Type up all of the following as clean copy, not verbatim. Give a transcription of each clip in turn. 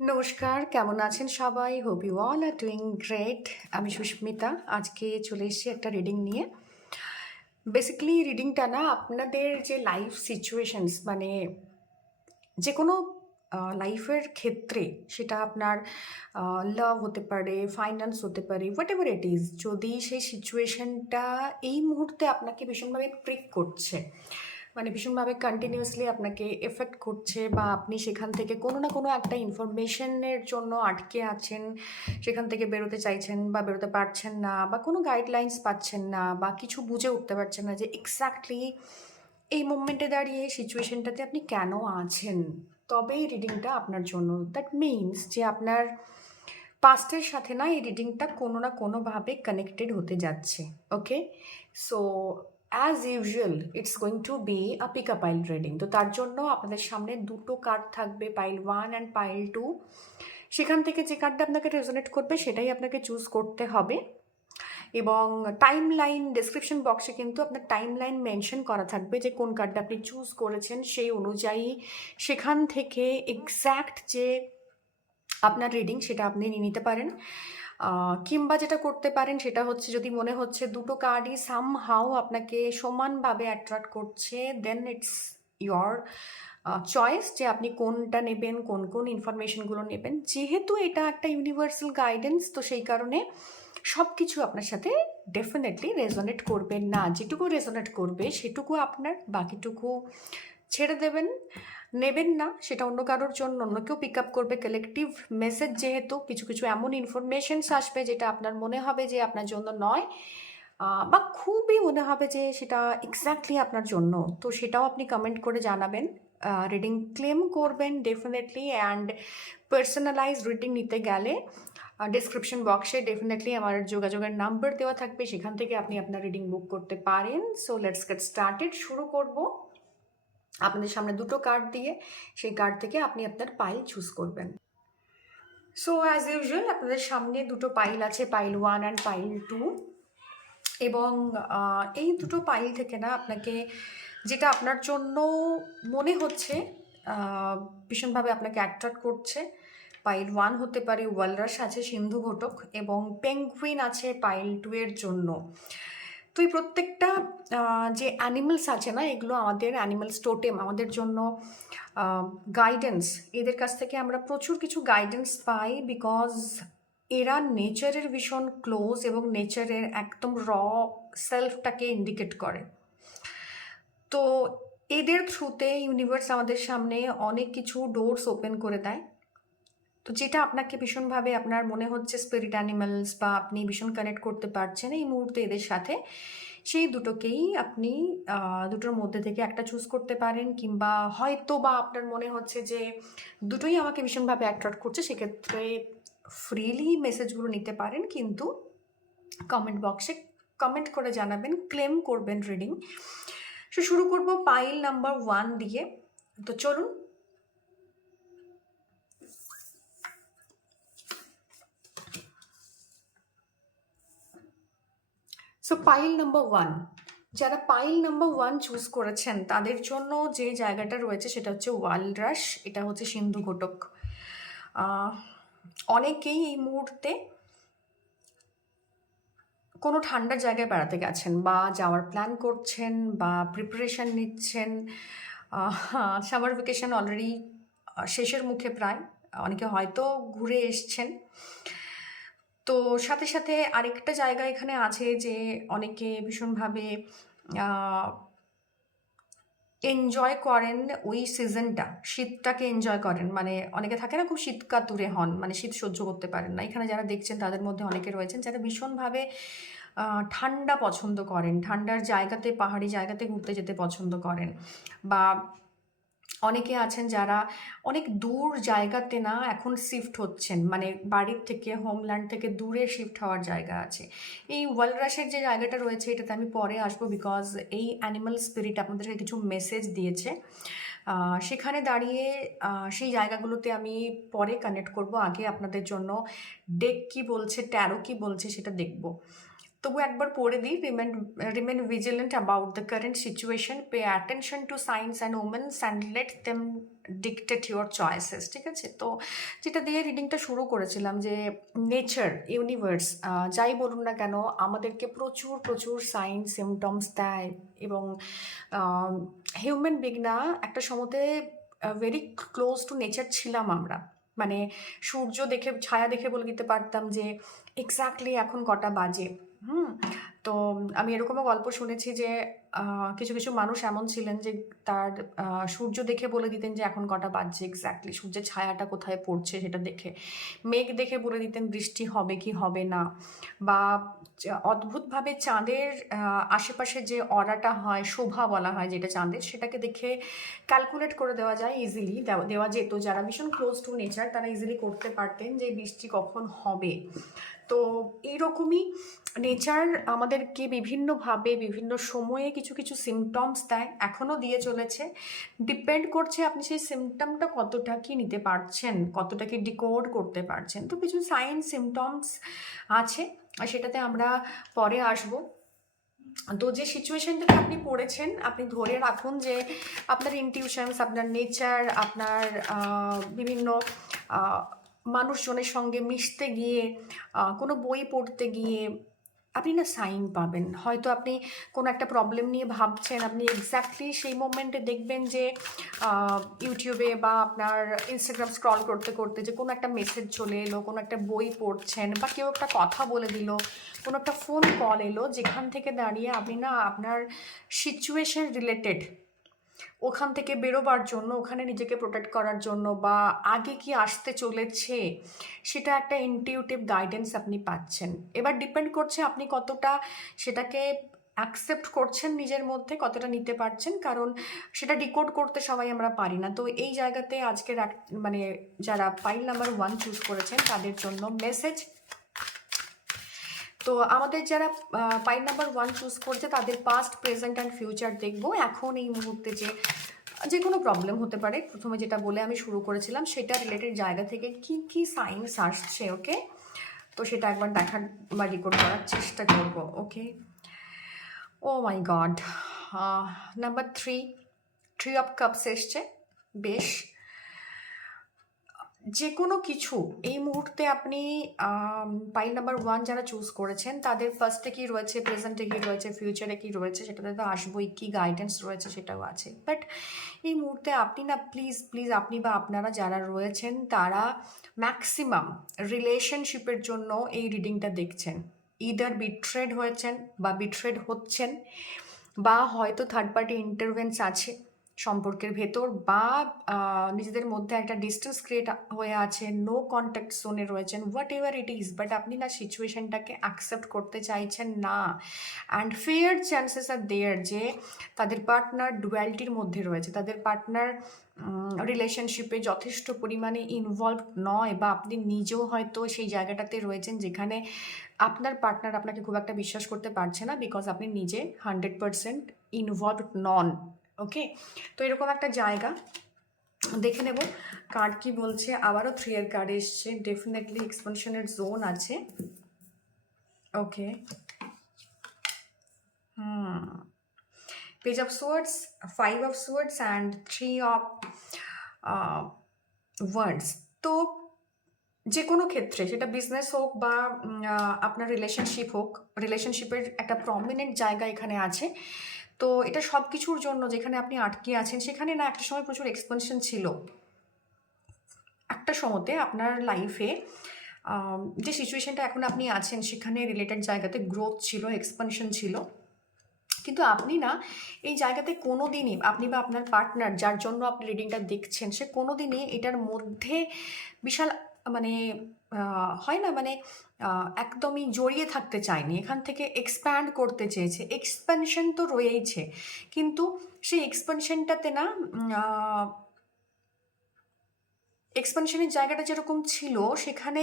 নমস্কার, কেমন আছেন সবাই? Hope you all are doing great. আমি সুস্মিতা। আজকে চলে এসেছি একটা রিডিং নিয়ে। বেসিক্যালি রিডিংটা না আপনাদের যে লাইফ সিচুয়েশনস মানে যে কোনো লাইফের ক্ষেত্রে সেটা আপনার লাভ হতে পারে, ফাইন্যান্স হতে পারে, হোয়াট এভার ইট ইজ, যদি সেই সিচুয়েশনটা এই মুহূর্তে আপনাকে ভীষণভাবে প্রিক করছে, মানে ভীষণভাবে কন্টিনিউয়াসলি আপনাকে এফেক্ট করছে, বা আপনি সেখান থেকে কোনো না কোনো একটা ইনফরমেশনের জন্য আটকে আছেন, সেখান থেকে বেরোতে চাইছেন বা বেরোতে পারছেন না, বা কোনো গাইডলাইন্স পাচ্ছেন না, বা কিছু বুঝে উঠতে পারছেন না যে এক্স্যাক্টলি এই মোমেন্টে দাঁড়িয়ে সিচুয়েশনটাতে আপনি কেন আছেন, তবে এই রিডিংটা আপনার জন্য। দ্যাট মিনস যে আপনার পাস্টের সাথে না এই রিডিংটা কোনো না কোনোভাবে কানেক্টেড হতে যাচ্ছে। Okay, so as usual it's going to be a pick a pile reading. তো তার জন্য আপনাদের সামনে দুটো কার্ড থাকবে, পাইল 1 অ্যান্ড পাইল 2। সেখান থেকে যে কার্ডটা আপনাকে রেজোনেট করবে সেটাই আপনাকে চুজ করতে হবে। এবং টাইম লাইন ডেসক্রিপশন বক্সে কিন্তু আপনার টাইম লাইন মেনশন করা থাকবে যে কোন কার্ডটা আপনি চুজ করেছেন, সেই অনুযায়ী সেখান থেকে এক্স্যাক্ট যে আপনার রিডিং সেটা আপনি নিয়ে নিতে পারেন। কিংবা যেটা করতে পারেন সেটা হচ্ছে, যদি মনে হচ্ছে দুটো কার্ডই সামহাও আপনাকে সমানভাবে অ্যাট্রাক্ট করছে, দেন ইটস ইয়োর চয়েস যে আপনি কোনটা নেবেন, কোন কোন ইনফরমেশনগুলো নেবেন। যেহেতু এটা একটা ইউনিভার্সাল গাইডেন্স, তো সেই কারণে সব কিছু আপনার সাথে ডেফিনেটলি রেজোনেট করবে না। যেটুকু রেজোনেট করবে সেটুকু আপনার, বাকিটুকু ছেড়ে দেবেন, নেবেন না। সেটা অন্য কারোর জন্য, অন্য কেউ পিক আপ করবে। কালেকটিভ মেসেজ যেহেতু, কিছু কিছু এমন ইনফরমেশনস আসবে যেটা আপনার মনে হবে যে আপনার জন্য নয়, বা খুবই মনে হবে যে সেটা এক্স্যাক্টলি আপনার জন্য, তো সেটাও আপনি কমেন্ট করে জানাবেন। রিডিং ক্লেম করবেন ডেফিনেটলি। অ্যান্ড পার্সোনালাইজ রিডিং নিতে গেলে ডিসক্রিপশন বক্সে ডেফিনেটলি আমার যোগাযোগের নাম্বার দেওয়া থাকবে, সেখান থেকে আপনি আপনার রিডিং বুক করতে পারেন। So let's get started. শুরু করব আপনাদের সামনে দুটো কার্ড দিয়ে। সেই কার্ড থেকে আপনি আপনার পাইল চুজ করবেন। সো অ্যাজ ইউজুয়াল আপনাদের সামনে দুটো পাইল আছে, পাইল 1 অ্যান্ড পাইল 2। এবং এই দুটো পাইল থেকে না আপনাকে যেটা আপনার জন্য মনে হচ্ছে ভীষণভাবে আপনাকে অ্যাট্রাক্ট করছে, পাইল 1 হতে পারে ওয়ালরাস আছে, সিন্ধু ঘটক, এবং পেঙ্গুইন আছে পাইল 2 এর জন্য। তো এই প্রত্যেকটা যে অ্যানিমেলস আছে না, এগুলো আমাদের অ্যানিমেলস টোটেম, আমাদের জন্য গাইডেন্স। এদের কাছ থেকে আমরা প্রচুর কিছু গাইডেন্স পাই, বিকজ এরা নেচারের ভীষণ ক্লোজ এবং নেচারের একদম র সেলফটাকে ইন্ডিকেট করে। তো এদের থ্রুতে ইউনিভার্স আমাদের সামনে অনেক কিছু ডোরস ওপেন করে দেয়। তো যেটা আপনাকে ভীষণভাবে আপনার মনে হচ্ছে স্পিরিট অ্যানিমালস, বা আপনি ভীষণ কানেক্ট করতে পারছেন এই মুহূর্তে এদের সাথে, সেই দুটোকেই আপনি দুটোর মধ্যে থেকে একটা চুজ করতে পারেন। কিংবা হয়তো বা আপনার মনে হচ্ছে যে দুটোই আমাকে ভীষণভাবে অ্যাট্রাক্ট করছে, সেক্ষেত্রে ফ্রিলি মেসেজগুলো নিতে পারেন, কিন্তু কমেন্ট বক্সে কমেন্ট করে জানাবেন, ক্লেম করবেন রিডিং। সো শুরু করব পাইল নাম্বার 1 দিয়ে। তো চলুন। সো পাইল নাম্বার 1, যারা পাইল নাম্বার 1 চুজ করেছেন তাদের জন্য যে জায়গাটা রয়েছে সেটা হচ্ছে ওয়ালরাস, এটা হচ্ছে সিন্ধু ঘটক। অনেকেই এই মুহূর্তে কোনো ঠান্ডার জায়গায় বেড়াতে গেছেন, বা যাওয়ার প্ল্যান করছেন, বা প্রিপারেশন নিচ্ছেন। সামার ভ্যাকেশন অলরেডি শেষের মুখে প্রায়, অনেকে হয়তো ঘুরে এসছেন। তো সাথে সাথে আরেকটা জায়গা এখানে আছে যে অনেকে ভীষণভাবে এনজয় করেন ওই সিজনটা, শীতটাকে এনজয় করেন। মানে অনেকে থাকে না খুব শীত কাতুরে হন, মানে শীত সহ্য করতে পারেন না। এখানে যারা দেখছেন তাদের মধ্যে অনেকে রয়েছেন যারা ভীষণভাবে ঠান্ডা পছন্দ করেন, ঠান্ডার জায়গাতে, পাহাড়ি জায়গাতে ঘুরতে যেতে পছন্দ করেন। বা অনেকে আছেন যারা অনেক দূর জায়গাতে না এখন শিফট হচ্ছেন, মানে বাড়ির থেকে, হোমল্যান্ড থেকে দূরে শিফট হওয়ার জায়গা আছে। এই ওয়ালরাসের যে জায়গাটা রয়েছে এটাতে আমি পরে আসবো, বিকজ এই অ্যানিমাল স্পিরিট আপনাদেরকে কিছু মেসেজ দিয়েছে। সেখানে দাঁড়িয়ে সেই জায়গাগুলোতে আমি পরে কানেক্ট করব। আগে আপনাদের জন্য ডেক কি বলছে, ট্যারো কি বলছে সেটা দেখব। তবু একবার পড়ে দিই, remain vigilant about the current situation, pay attention to science and women's and let them dictate your choices. ঠিক আছে, তো যেটা দিয়ে রিডিংটা শুরু করেছিলাম যে নেচার, ইউনিভার্স যাই বলুন না কেন আমাদেরকে প্রচুর প্রচুর সাইন সিমটমস দেয়, এবং হিউম্যান বিং না একটা সময়তে ভেরি ক্লোজ টু নেচার ছিলাম আমরা। মানে সূর্য দেখে, ছায়া দেখে বলে দিতে পারতাম যে এক্স্যাক্টলি এখন কটা বাজে। হুম। তো আমি এরকমও গল্প শুনেছি যে কিছু কিছু মানুষ এমন ছিলেন যে তার সূর্য দেখে বলে দিতেন যে এখন কটা বাজছে এক্স্যাক্টলি, সূর্যের ছায়াটা কোথায় পড়ছে সেটা দেখে, মেঘ দেখে বলে দিতেন বৃষ্টি হবে কি হবে না, বা অদ্ভুতভাবে চাঁদের আশেপাশে যে অরাটা হয়, শোভা বলা হয় যেটা চাঁদের, সেটাকে দেখে ক্যালকুলেট করে দেওয়া যায় ইজিলি, দেওয়া যেত। যারা ভীষণ ক্লোজ টু নেচার তারা ইজিলি করতে পারতেন যে বৃষ্টি কখন হবে। তো এইরকমই নেচার আমাদেরকে বিভিন্নভাবে বিভিন্ন সময়ে কিছু কিছু সিমটমস দেয়, এখনও দিয়ে চলেছে। ডিপেন্ড করছে আপনি সেই সিমটমটা কতটা কি নিতে পারছেন, কতটা কি ডিকোড করতে পারছেন। তো কিছু সাইন সিমটমস আছে, আর সেটাতে আমরা পরে আসবো। তো যে সিচুয়েশনটাতে আপনি পড়েছেন, আপনি ধরে রাখুন যে আপনার ইনটিউশনস, আপনার নেচার, আপনার বিভিন্ন মানুষজনের সঙ্গে মিশতে গিয়ে, কোনো বই পড়তে গিয়ে আপনি না সাইন পাবেন। হয়তো আপনি কোনো একটা প্রবলেম নিয়ে ভাবছেন, আপনি এক্স্যাক্টলি সেই মোমেন্টে দেখবেন যে ইউটিউবে বা আপনার ইনস্টাগ্রাম স্ক্রল করতে করতে যে কোনো একটা মেসেজ চলে এলো, কোনো একটা বই পড়ছেন, বা কেউ একটা কথা বলে দিল, কোনো একটা ফোন কল এলো, যেখান থেকে দাঁড়িয়ে আপনি না আপনার সিচুয়েশন রিলেটেড ওখান থেকে বেরোবার জন্য, ওখানে নিজেকে প্রোটেক্ট করার জন্য, বা আগে কি আসতে চলেছে সেটা একটা ইনটিউটিভ গাইডেন্স আপনি পাচ্ছেন। এবার ডিপেন্ড করছে আপনি কতটা সেটাকে অ্যাকসেপ্ট করছেন নিজের মধ্যে, কতটা নিতে পারছেন, কারণ সেটা ডিকোড করতে সবাই আমরা পারি না। তো এই জায়গাতে আজকের মানে যারা পাইল নাম্বার 1 চুজ করেছেন তাদের জন্য মেসেজ। তো আমাদের যারা পাইল নাম্বার 1 চুজ করছে তাদের পাস্ট, প্রেজেন্ট অ্যান্ড ফিউচার দেখবো। এখন এই মুহূর্তে যে কোনো প্রবলেম হতে পারে, প্রথমে যেটা বলে আমি শুরু করেছিলাম সেটা রিলেটেড জায়গা থেকে কি কি সাইন্স আসছে। ওকে, তো সেটা একবার দেখার বা রেকর্ড করার চেষ্টা করবো। ওকে, ও মাই গড, নাম্বার 3 অফ কাপস এসছে। বেশ, যে কোনো কিছু এই মুহূর্তে আপনি পাইল নাম্বার 1 যারা চুজ করেছেন তাদের ফার্স্টে কী রয়েছে, প্রেজেন্টে কী রয়েছে, ফিউচারে কী রয়েছে সেটাতে তো আসবোই, কী গাইডেন্স রয়েছে সেটাও আছে। বাট এই মুহূর্তে আপনি না প্লিজ প্লিজ, আপনি বা আপনারা যারা রয়েছেন তারা ম্যাক্সিমাম রিলেশনশিপের জন্য এই রিডিংটা দেখছেন। ইদার বিট্রেড হয়েছেন বা বিট্রেড হচ্ছেন, বা হয়তো থার্ড পার্টি ইন্টারভেন্স আছে সম্পর্কের ভেতর, বা নিজেদের মধ্যে একটা ডিস্টেন্স ক্রিয়েট হয়ে আছে, নো কন্ট্যাক্ট জোনে রয়েছেন, what ever it is, but আপনি না সিচুয়েশনটাকে অ্যাকসেপ্ট করতে চাইছেন না। অ্যান্ড ফেয়ার চান্সেস আর দেয়ার যে তাদের পার্টনার ডুয়ালিটির মধ্যে রয়েছে, তাদের পার্টনার রিলেশনশিপে যথেষ্ট পরিমাণে ইনভলভ নয়, বা আপনি নিজেও হয়তো সেই জায়গাটাতে রয়েছেন যেখানে আপনার পার্টনার আপনাকে খুব একটা বিশ্বাস করতে পারছে না, বিকজ আপনি নিজে 100% ইনভলভ নন। ওকে, তো এরকম একটা জায়গা দেখে নেব কার্ড কি বলছে। আবারও 3 এর কার্ড এসছে, ডেফিনেটলি এক্সপেনশনের জোন আছে। Okay, page of swords, 5 of swords and 3 of words. তো যে কোনো ক্ষেত্রে সেটা বিজনেস হোক বা আপনার রিলেশনশিপ হোক, রিলেশনশিপের একটা প্রমিনেন্ট জায়গা এখানে আছে। তো এটা সব কিছুর জন্য যেখানে আপনি আটকে আছেন সেখানে না একটা সময় প্রচুর এক্সপেনশন ছিল, একটা সময়তে আপনার লাইফে যে সিচুয়েশনটা এখন আপনি আছেন সেখানে রিলেটেড জায়গাতে গ্রোথ ছিল, এক্সপেনশন ছিল। কিন্তু আপনি না এই জায়গাতে কোনো দিনই, আপনি বা আপনার পার্টনার যার জন্য আপনি রিডিংটা দেখছেন, সে কোনো দিনই এটার মধ্যে বিশাল মানে হয় না, মানে একদমই জড়িয়ে থাকতে চায়নি, এখান থেকে এক্সপ্যান্ড করতে চেয়েছে। এক্সপ্যানশন তো রয়েইছে, কিন্তু সেই এক্সপ্যানশনটাতে না এক্সপেনশনের জায়গাটা যেরকম ছিল সেখানে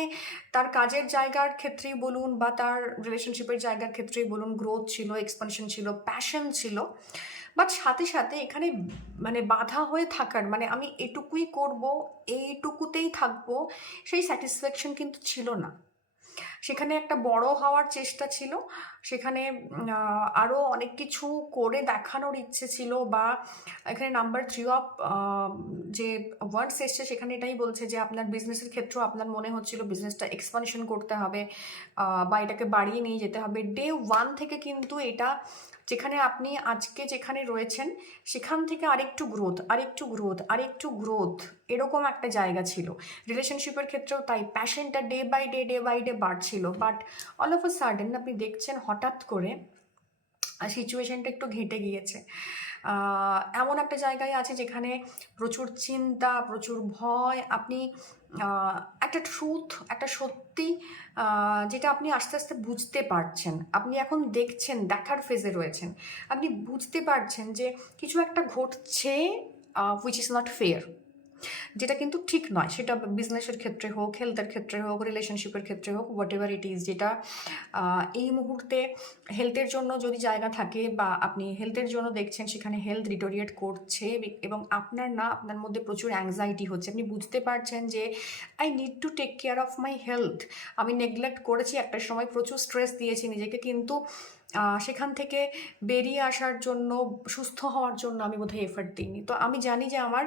তার কাজের জায়গার ক্ষেত্রেই বলুন বা তার রিলেশনশিপের জায়গার ক্ষেত্রেই বলুন, গ্রোথ ছিল, এক্সপেনশন ছিল, প্যাশন ছিল। বাট সাথে সাথে এখানে মানে বাধা হয়ে থাকার, মানে আমি এটুকুই করব, এইটুকুতেই থাকবো, সেই স্যাটিসফ্যাকশন কিন্তু ছিল না। সেখানে একটা বড় হওয়ার চেষ্টা ছিল, সেখানে আরও অনেক কিছু করে দেখানোর ইচ্ছে ছিল, বা এখানে নাম্বার 3 অফ যে ওয়ার্ডস এসছে সেখানে এটাই বলছে যে আপনার বিজনেসের ক্ষেত্রেও আপনার মনে হচ্ছিল বিজনেসটা এক্সপানশন করতে হবে, বা এটাকে বাড়িয়ে নিয়ে যেতে হবে। ডে 1 থেকে কিন্তু এটা, যেখানে আপনি আজকে যেখানে রয়েছেন সেখান থেকে আরেকটু গ্রোথ, আরেকটু গ্রোথ, আরেকটু গ্রোথ, এরকম একটা জায়গা ছিল। রিলেশনশিপের ক্ষেত্রেও তাই, প্যাশনটা ডে বাই ডে বাড়ছিল, but all of a sudden আপনি দেখছেন হঠাৎ করে সিচুয়েশনটা একটু ঘেঁটে গিয়েছে। এমন একটা জায়গায় আছে যেখানে প্রচুর চিন্তা, প্রচুর ভয়, আপনি একটা ট্রুথ, একটা সত্যি, যেটা আপনি আস্তে আস্তে বুঝতে পারছেন, আপনি এখন দেখছেন, দেখার ফেজে রয়েছেন, আপনি বুঝতে পারছেন যে কিছু একটা ঘটছে হুইচ ইজ নট ফেয়ার, যেটা কিন্তু ঠিক নয়। সেটা বিজনেসের ক্ষেত্রে হোক, হেলথের ক্ষেত্রে হোক, রিলেশনশিপের ক্ষেত্রে হোক, হোয়াট এভার ইট ইজ, যেটা এই মুহূর্তে হেলথের জন্য যদি জায়গা থাকে বা আপনি হেলথের জন্য দেখছেন সেখানে হেলথ ডিটোরিয়েট করছে, এবং আপনার না, আপনার মধ্যে প্রচুর অ্যাংজাইটি হচ্ছে, আপনি বুঝতে পারছেন যে I need to take care of my health. আমি নেগলেক্ট করেছি একটা সময়, প্রচুর স্ট্রেস দিয়েছি নিজেকে, কিন্তু সেখান থেকে বেরিয়ে আসার জন্য, সুস্থ হওয়ার জন্য আমি বোধহয় এফর্ট দিইনি। তো আমি জানি যে আমার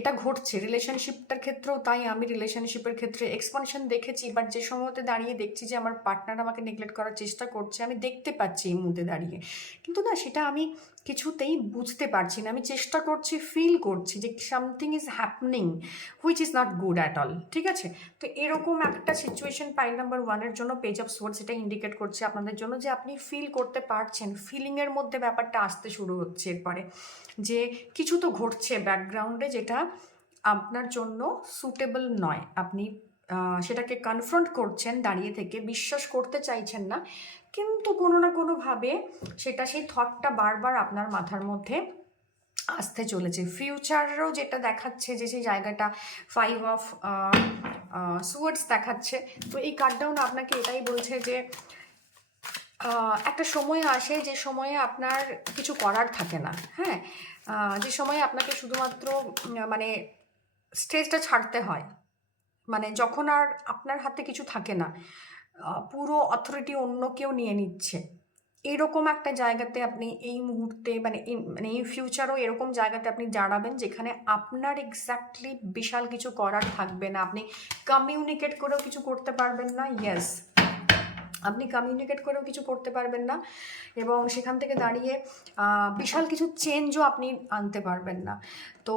এটা ঘটছে রিলেশনশিপটার ক্ষেত্রেও তাই। আমি রিলেশনশিপের ক্ষেত্রে এক্সপানশন দেখেছি, বাট যে সময়তে দাঁড়িয়ে দেখছি যে আমার পার্টনার আমাকে নেগলেক্ট করার চেষ্টা করছে, আমি দেখতে পাচ্ছি এই মুহূর্তে দাঁড়িয়ে, কিন্তু না, সেটা আমি কিছুতেই বুঝতে পারছি না। আমি চেষ্টা করছি, ফিল করছি যে something is happening which is not good at all, ঠিক আছে? তো এরকম একটা সিচুয়েশন পাইল নাম্বার 1-এর জন্য পেজ অফ সোর্স এটা ইন্ডিকেট করছে আপনাদের জন্য, যে আপনি ফিল করতে পারছেন, ফিলিংয়ের মধ্যে ব্যাপারটা আসতে শুরু হচ্ছে এরপরে, যে কিছু তো ঘটছে ব্যাকগ্রাউন্ডে যেটা আপনার জন্য সুটেবল নয়। আপনি সেটাকে কনফ্রন্ট করছেন দাঁড়িয়ে থেকে, বিশ্বাস করতে চাইছেন না, কিন্তু কোনো না কোনোভাবে সেটা, সেই থটটা বারবার আপনার মাথার মধ্যে আসতে চলেছে। ফিউচারেরও যেটা দেখাচ্ছে যে সেই জায়গাটা 5 অফ সুয়ার্ডস দেখাচ্ছে। তো এই কার্ডটাউন আপনাকে এটাই বলছে যে একটা সময় আসে যে সময়ে আপনার কিছু করার থাকে না, হ্যাঁ, যে সময়ে আপনাকে শুধুমাত্র মানে স্টেজটা ছাড়তে হয়, মানে যখন আর আপনার হাতে কিছু থাকে না, পুরো অথরিটি অন্য কেউ নিয়ে নিচ্ছে, এরকম একটা জায়গাতে আপনি এই মুহূর্তে, মানে এই ফিউচারও এরকম জায়গাতে আপনি দাঁড়াবেন যেখানে আপনার এক্স্যাক্টলি বিশাল কিছু করার থাকবে না। আপনি কমিউনিকেট করেও কিছু করতে পারবেন না, ইয়েস, আপনি কমিউনিকেট করেও কিছু করতে পারবেন না, এবং সেখান থেকে দাঁড়িয়ে বিশাল কিছু চেঞ্জও আপনি আনতে পারবেন না। তো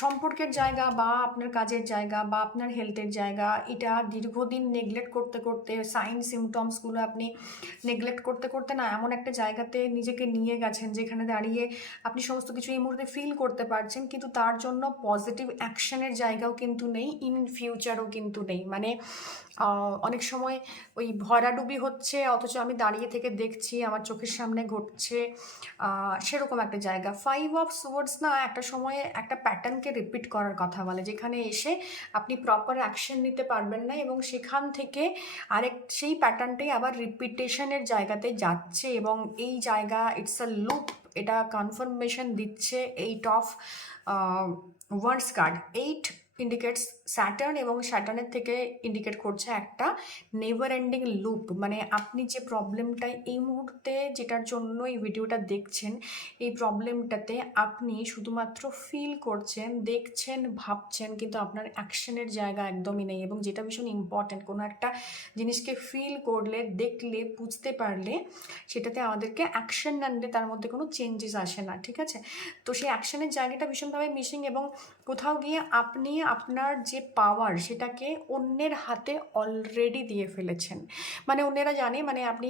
সম্পর্কের জায়গা, বা আপনার কাজের জায়গা, বা আপনার হেলথের জায়গা, এটা দীর্ঘদিন নেগলেক্ট করতে করতে, সাইন সিমটমসগুলো আপনি নেগলেক্ট করতে করতে না, এমন একটা জায়গাতে নিজেকে নিয়ে গেছেন যেখানে দাঁড়িয়ে আপনি সমস্ত কিছু এই মুহূর্তে ফিল করতে পারছেন, কিন্তু তার জন্য পজিটিভ অ্যাকশনের জায়গাও কিন্তু নেই, ইন ফিউচারও কিন্তু নেই। মানে অনেক সময় ওই ভরাডুবি হচ্ছে, অথচ আমি দাঁড়িয়ে থেকে দেখছি, আমার চোখের সামনে ঘটছে, সেরকম একটা জায়গা। 5 অফ সোয়ার্ডস না একটা সময়ে একটা প্যাটার্নকে রিপিট করার কথা বলে, যেখানে এসে আপনি প্রপার অ্যাকশন নিতে পারবেন না, এবং সেখান থেকে সেই প্যাটার্নটাই আবার রিপিটেশনের জায়গাতে যাচ্ছে, এবং এই জায়গা ইটস আ লুপ, এটা কনফার্মেশন দিচ্ছে 8 of wands card. 8 indicates Saturn, এবং স্যাটার্নের থেকে ইন্ডিকেট করছে একটা নেভার এন্ডিং লুপ। মানে আপনি যে প্রবলেমটাই এই মুহূর্তে, যেটার জন্য এই ভিডিওটা দেখছেন, এই প্রবলেমটাতে আপনি শুধুমাত্র ফিল করছেন, দেখছেন, ভাবছেন, কিন্তু আপনার অ্যাকশনের জায়গা একদমই নেই। এবং যেটা ভীষণ ইম্পর্ট্যান্ট, কোনো একটা জিনিসকে ফিল করলে, দেখলে, বুঝতে পারলে সেটাতে আমাদেরকে অ্যাকশন না নিলে তার মধ্যে কোনো চেঞ্জেস আসে না, ঠিক আছে? তো সেই অ্যাকশনের জায়গাটা ভীষণভাবে মিসিং, এবং কোথাও গিয়ে আপনি আপনার যে পাওয়ার সেটাকে অন্যের হাতে অলরেডি দিয়ে ফেলেছেন। মানে অন্যেরা জানে, মানে আপনি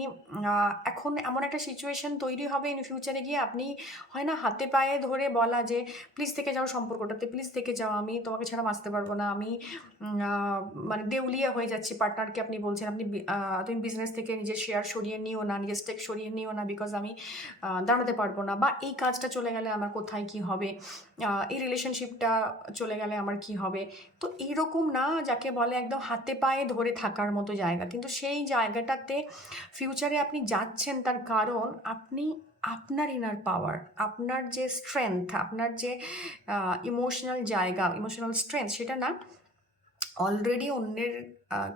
এখন এমন একটা সিচুয়েশন তৈরি হবে ইন ফিউচারে গিয়ে, আপনি হয় না হাতে পায়ে ধরে বলা যে প্লিজ থেকে যাও সম্পর্কটাতে, প্লিজ থেকে যাও, আমি তোমাকে ছাড়া বাঁচতে পারবো না, আমি মানে দেউলিয়া হয়ে যাচ্ছি। পার্টনারকে আপনি বলছেন তুমি বিজনেস থেকে নিজের শেয়ার সরিয়ে নিও না, নিজের স্টেক সরিয়ে নিও না, বিকজ আমি দাঁড়াতে পারবো না, বা এই কাজটা চলে গেলে আমার কোথায় কি হবে, এই রিলেশনশিপটা চলে গেলে আমার কি হবে। তো এইরকম না, যাকে বলে একদম হাতে পায়ে ধরে থাকার মতো জায়গা, কিন্তু সেই জায়গাটাতে ফিউচারে আপনি যাচ্ছেন তার কারণ আপনি আপনার ইনার পাওয়ার, আপনার যে স্ট্রেংথ, আপনার যে ইমোশনাল জায়গা, ইমোশনাল স্ট্রেংথ, সেটা না অলরেডি অন্যের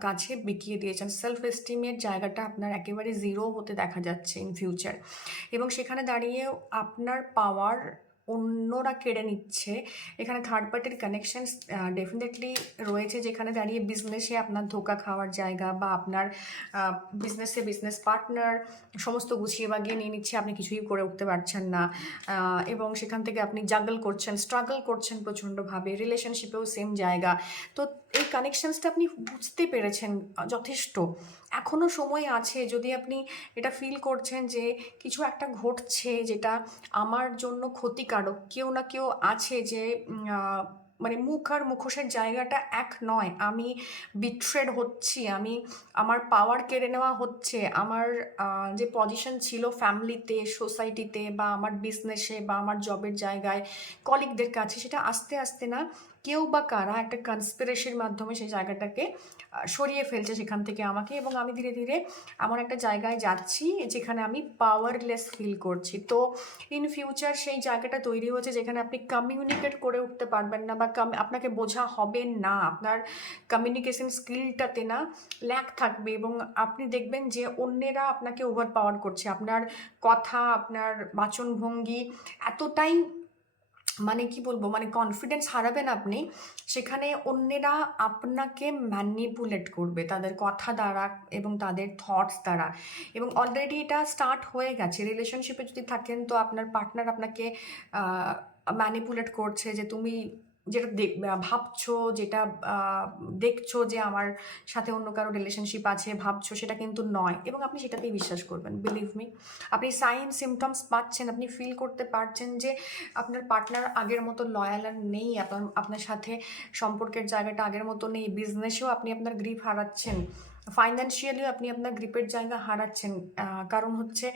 কাছে বিকিয়ে দিয়েছেন। সেলফ এস্টিমের জায়গাটা আপনার একেবারে জিরো হতে দেখা যাচ্ছে ইন ফিউচার, এবং সেখানে দাঁড়িয়ে আপনার পাওয়ার অন্যরা কেড়ে নিচ্ছে। এখানে থার্ড পার্টির কানেকশনস ডেফিনেটলি রয়েছে, যেখানে দাঁড়িয়ে বিজনেসে আপনার ধোকা খাওয়ার জায়গা, বা আপনার বিজনেসে বিজনেস পার্টনার সমস্ত গুছিয়ে বাগিয়ে নিয়ে নিচ্ছে, আপনি কিছুই করে উঠতে পারছেন না, এবং সেখান থেকে আপনি জাগল করছেন, স্ট্রাগল করছেন প্রচণ্ডভাবে। রিলেশনশিপেও সেম জায়গা। তো এই কানেকশনসটা আপনি বুঝতে পেরেছেন যথেষ্ট। এখনও সময় আছে, যদি আপনি এটা ফিল করছেন যে কিছু একটা ঘটছে যেটা আমার জন্য ক্ষতিকারক, কেউ না কেউ আছে যে মানে মুখ আর মুখোশের জায়গাটা এক নয়, আমি বিট্রেড হচ্ছি, আমার পাওয়ার কেড়ে নেওয়া হচ্ছে, আমার যে পজিশন ছিল ফ্যামিলিতে, সোসাইটিতে, বা আমার বিজনেসে, বা আমার জবের জায়গায়, কলিগদের কাছে, সেটা আস্তে আস্তে না কেউ বা কারা একটা কনস্পিরেসির মাধ্যমে সেই জায়গাটাকে সরিয়ে ফেলছে সেখান থেকে আমাকে, এবং আমি ধীরে ধীরে এমন একটা জায়গায় যাচ্ছি যেখানে আমি পাওয়ারলেস ফিল করছি। তো ইন ফিউচার সেই জায়গাটা তৈরি হচ্ছে যেখানে আপনি কমিউনিকেট করে উঠতে পারবেন না, বা আপনাকে বোঝা হবে না, আপনার কমিউনিকেশন স্কিলটাতে না ল্যাক থাকবে, এবং আপনি দেখবেন যে অন্যেরা আপনাকে ওভার পাওয়ার করছে। আপনার কথা, আপনার বাচনভঙ্গি এতটাই মানে কি বলবো, মানে কনফিডেন্স হারাবেন আপনি, সেখানে অন্যেরা আপনাকে ম্যানিপুলেট করবে তাদের কথা দ্বারা এবং তাদের থটস দ্বারা। এবং অলরেডি এটা স্টার্ট হয়ে গেছে। রিলেশনশিপে যদি থাকেন তো আপনার পার্টনার আপনাকে ম্যানিপুলেট করছে যে তুমি যেটা ভাবছো, যেটা দেখছো যে আমার সাথে অন্য কারো রিলেশনশিপ আছে ভাবছো, সেটা কিন্তু নয়, এবং আপনি সেটাতেই বিশ্বাস করবেন। বিলিভ মি, আপনি সাইন সিমটমস পাচ্ছেন, আপনি ফিল করতে পারছেন যে আপনার পার্টনার আগের মতো লয়াল আর নেই, আপনার সাথে সম্পর্কের জায়গাটা আগের মতো নেই। বিজনেসেও আপনি আপনার গ্রিপ হারাচ্ছেন, ফাইন্যান্সিয়ালিও আপনি আপনার গ্রিপের জায়গা হারাচ্ছেন। কারণ হচ্ছে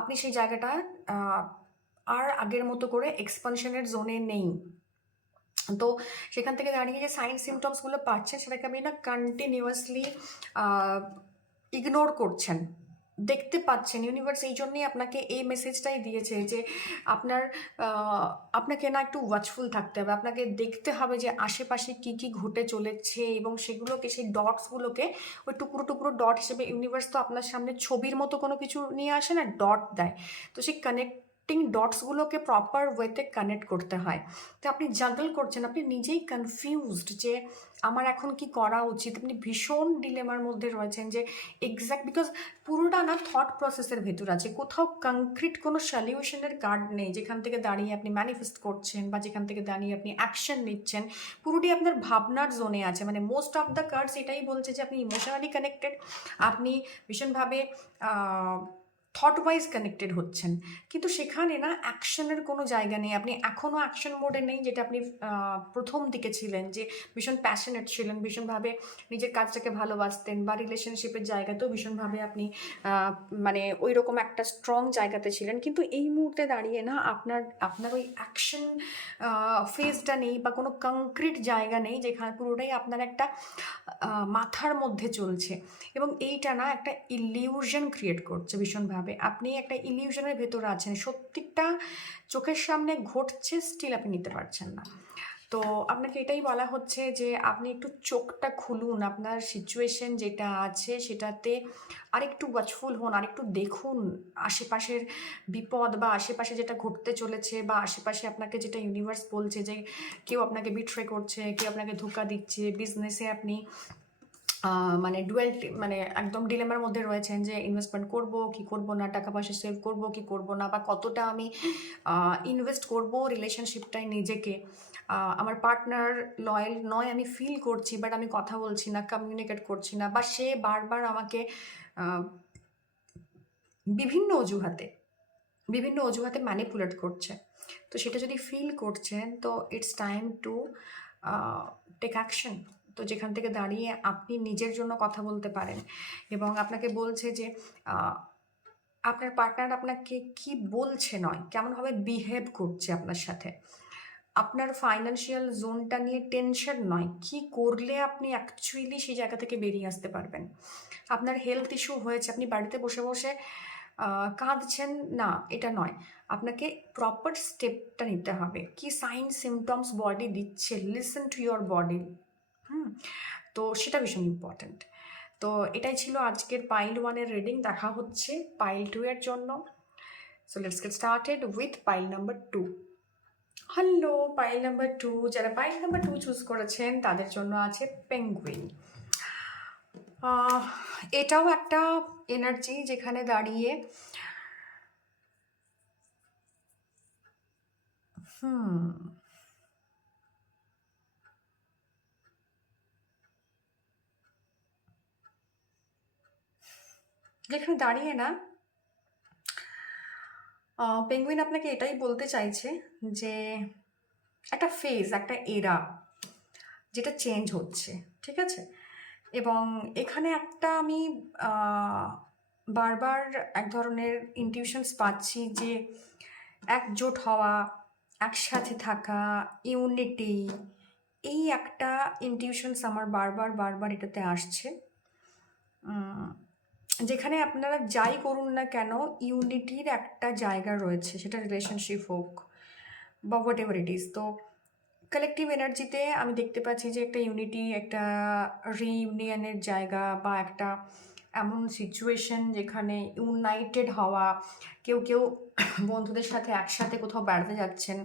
আপনি সেই জায়গাটা আর আগের মতো করে এক্সপানশনের জোনে নেই। তো সেখান থেকে দাঁড়িয়ে যে সাইন সিমটমসগুলো পাচ্ছেন, সেটাকে আপনি না কন্টিনিউয়াসলি ইগনোর করছেন, দেখতে পাচ্ছেন। ইউনিভার্স এই জন্যই আপনাকে এই মেসেজটাই দিয়েছে যে আপনার আপনাকে না একটু ওয়াচফুল থাকতে হবে, আপনাকে দেখতে হবে যে আশেপাশে কি কি ঘটে চলেছে, এবং সেগুলোকে, সেই ডটসগুলোকে ওই টুকরো টুকরো ডট হিসেবে, ইউনিভার্স তো আপনার সামনে ছবির মতো কোনো কিছু নিয়ে আসে না, ডট দেয়। তো সেই কানেক্টিং ডটসগুলোকে প্রপার ওয়েতে কানেক্ট করতে হয়। তো আপনি জাগল করছেন, আপনি নিজেই কনফিউজড যে আমার এখন কি করা উচিত। আপনি ভীষণ ডিলেমার মধ্যে রয়েছেন যে এক্স্যাক্ট, বিকজ পুরোটা না থট প্রসেসের ভেতর আছে, কোথাও কংক্রিট কোনো সলিউশনের কার্ড নেই যেখান থেকে দাঁড়িয়ে আপনি ম্যানিফেস্ট করছেন, বা যেখান থেকে দাঁড়িয়ে আপনি অ্যাকশন নিচ্ছেন। পুরোটি আপনার ভাবনার জোনে আছে। মানে মোস্ট অফ দ্য কার্ডস এটাই বলছে যে আপনি ইমোশনালি কানেক্টেড, আপনি ভীষণভাবে থট ওয়াইজ কানেক্টেড হচ্ছেন, কিন্তু সেখানে না অ্যাকশনের কোনো জায়গা নেই। আপনি এখনও অ্যাকশন মোডে নেই, যেটা আপনি প্রথম দিকে ছিলেন, যে ভীষণ প্যাশনেট ছিলেন, ভীষণভাবে নিজের কাজটাকে ভালোবাসতেন, বা রিলেশনশিপের জায়গাতেও ভীষণভাবে আপনি মানে ওই রকম একটা স্ট্রং জায়গাতে ছিলেন। কিন্তু এই মুহূর্তে দাঁড়িয়ে না আপনার ওই অ্যাকশন ফেজটা নেই, বা কোনো কংক্রিট জায়গা নেই, যেখানে পুরোটাই আপনার একটা মাথার মধ্যে চলছে, এবং এইটা না একটা ইলিউশন ক্রিয়েট করছে ভীষণভাবে। আপনি একটা ইলিউশনের ভেতরে আছেন, সত্যিটা চোখের সামনে ঘটছে, স্টিল আপনি নিতে পারছেন না। তো আপনাকে এটাই বলা হচ্ছে যে আপনি একটু চোখটা খুলুন, আপনার সিচুয়েশন যেটা আছে সেটাতে আরেকটু ওয়াচফুল হন, আরেকটু দেখুন আশেপাশের বিপদ, বা আশেপাশে যেটা ঘটতে চলেছে, বা আশেপাশে আপনাকে যেটা ইউনিভার্স বলছে যে কেউ আপনাকে বিট্রে করছে, কেউ আপনাকে ধোকা দিচ্ছে, বিজনেসে আপনি মানে মানে একদম ডিলেমার মধ্যে রয়েছেন যে ইনভেস্টমেন্ট করব কি করব না, টাকা পয়সা সেভ করব কি করব না, বা কতটা আমি ইনভেস্ট করব রিলেশনশিপটায় নিজেকে। আমার পার্টনার লয়াল নয় আমি ফিল করছি, বাট আমি কথা বলছি না, কমিউনিকেট করছি না, বা সে বারবার আমাকে বিভিন্ন অজুহাতে ম্যানিপুলেট করছে। তো সেটা যদি ফিল করছেন, তো it's time to take action. তো যেখান থেকে দাঁড়িয়ে আপনি নিজের জন্য কথা বলতে পারেন, এবং আপনাকে বলছে যে আপনার পার্টনার আপনাকে কি বলছে নয়, কেমনভাবে বিহেভ করছে আপনার সাথে, আপনার ফাইন্যান্সিয়াল জোনটা নিয়ে টেনশন নয়, কি করলে আপনি অ্যাকচুয়ালি সেই জায়গা থেকে বেরিয়ে আসতে পারবেন। আপনার হেলথ ইস্যু হয়েছে, আপনি বাড়িতে বসে বসে কাঁদছেন না, এটা নয়, আপনাকে প্রপার স্টেপটা নিতে হবে। কি সাইন সিমটমস বডি দিচ্ছে, লিসেন টু ইয়োর বডি। তো সেটা ভীষণ ইম্পর্ট্যান্ট। তো এটাই ছিল আজকের পাইল 1-এর রিডিং। দেখা হচ্ছে পাইল 2 এর জন্য। So let's get started with pile number 2। Hello pile number 2, যারা পাইল নাম্বার 2 চুজ করেছেন তাদের জন্য আছে পেঙ্গুইন। এটাও একটা এনার্জি যেখানে দাঁড়িয়ে যেখানে দাঁড়িয়ে না পেঙ্গুইন আপনাকে এটাই বলতে চাইছে যে একটা ফেজ, একটা এরা যেটা চেঞ্জ হচ্ছে, ঠিক আছে? এবং এখানে একটা আমি বারবার এক ধরনের ইনটিউশনস পাচ্ছি যে একজোট হওয়া, একসাথে থাকা, ইউনিটি, এই একটা ইনটিউশনস আমার বারবার বারবার এটাতে আসছে। যেখানে আপনারা যাই করুন না কেন ইউনিটির একটা জায়গা রয়েছে, সেটা রিলেশনশিপ হোক বা হোয়াট এভার ইট ইজ। তো কালেকটিভ এনার্জিতে আমি দেখতে পাচ্ছি যে একটা ইউনিটি, একটা রিইউনিয়নের জায়গা বা একটা এমন সিচুয়েশন যেখানে ইউনাইটেড হওয়া, কেউ কেউ বন্ধুদের সাথে একসাথে কোথাও বেড়াতে যাচ্ছেন,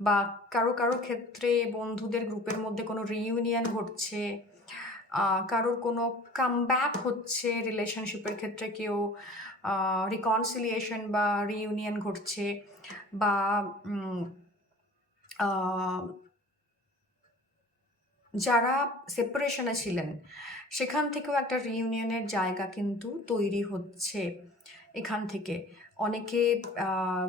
বা কারো কারো ক্ষেত্রে বন্ধুদের গ্রুপের মধ্যে কোনো রিইউনিয়ন ঘটছে, কারোর কোনো কামব্যাক হচ্ছে রিলেশনশিপের ক্ষেত্রে, কেউ রিকনসিলিয়েশন বা রিইউনিয়ন ঘটছে, বা যারা সেপারেশনে ছিলেন সেখান থেকেও একটা রিইউনিয়নের জায়গা কিন্তু তৈরি হচ্ছে। এখান থেকে অনেকে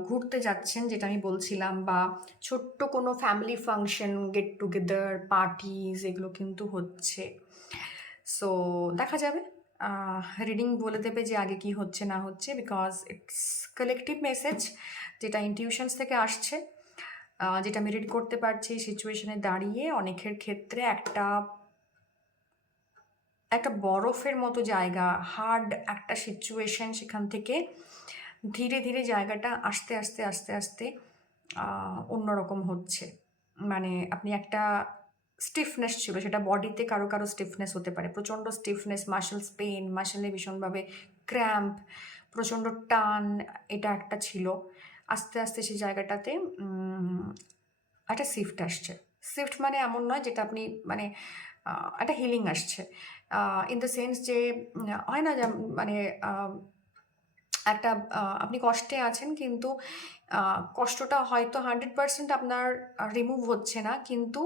ঘুরতে যাচ্ছেন, যেটা আমি বলছিলাম, বা ছোট্ট কোনো family function, get together, parties, এগুলো কিন্তু হচ্ছে। সো দেখা যাবে, রিডিং বলে দেবে যে আগে কি হচ্ছে না হচ্ছে, বিকজ ইটস কালেকটিভ মেসেজ যেটা ইনটিউশনস থেকে আসছে, যেটা আমি রিড করতে পারছি সিচুয়েশনে দাঁড়িয়ে। অনেকের ক্ষেত্রে একটা একটা বরফের মতো জায়গা, হার্ড একটা সিচুয়েশন, সেখান থেকে ধীরে ধীরে জায়গাটা আস্তে আস্তে আস্তে আস্তে অন্যরকম হচ্ছে। মানে আপনি একটা স্টিফনেস ছিল, সেটা বডিতে কারো কারো স্টিফনেস হতে পারে, প্রচণ্ড স্টিফনেস, মাসেলস পেন, মাসেলে ভীষণভাবে ক্র্যাম্প, প্রচণ্ড টান, এটা একটা ছিল। আস্তে আস্তে সেই জায়গাটাতে একটা শিফট আসছে। শিফট মানে এমন নয় যেটা আপনি মানে একটা হিলিং আসছে, ইন দ্য সেন্স যে হয় না যে মানে একটা আপনি কষ্টে আছেন, কিন্তু কষ্টটা হয়তো 100% আপনার রিমুভ হচ্ছে না, কিন্তু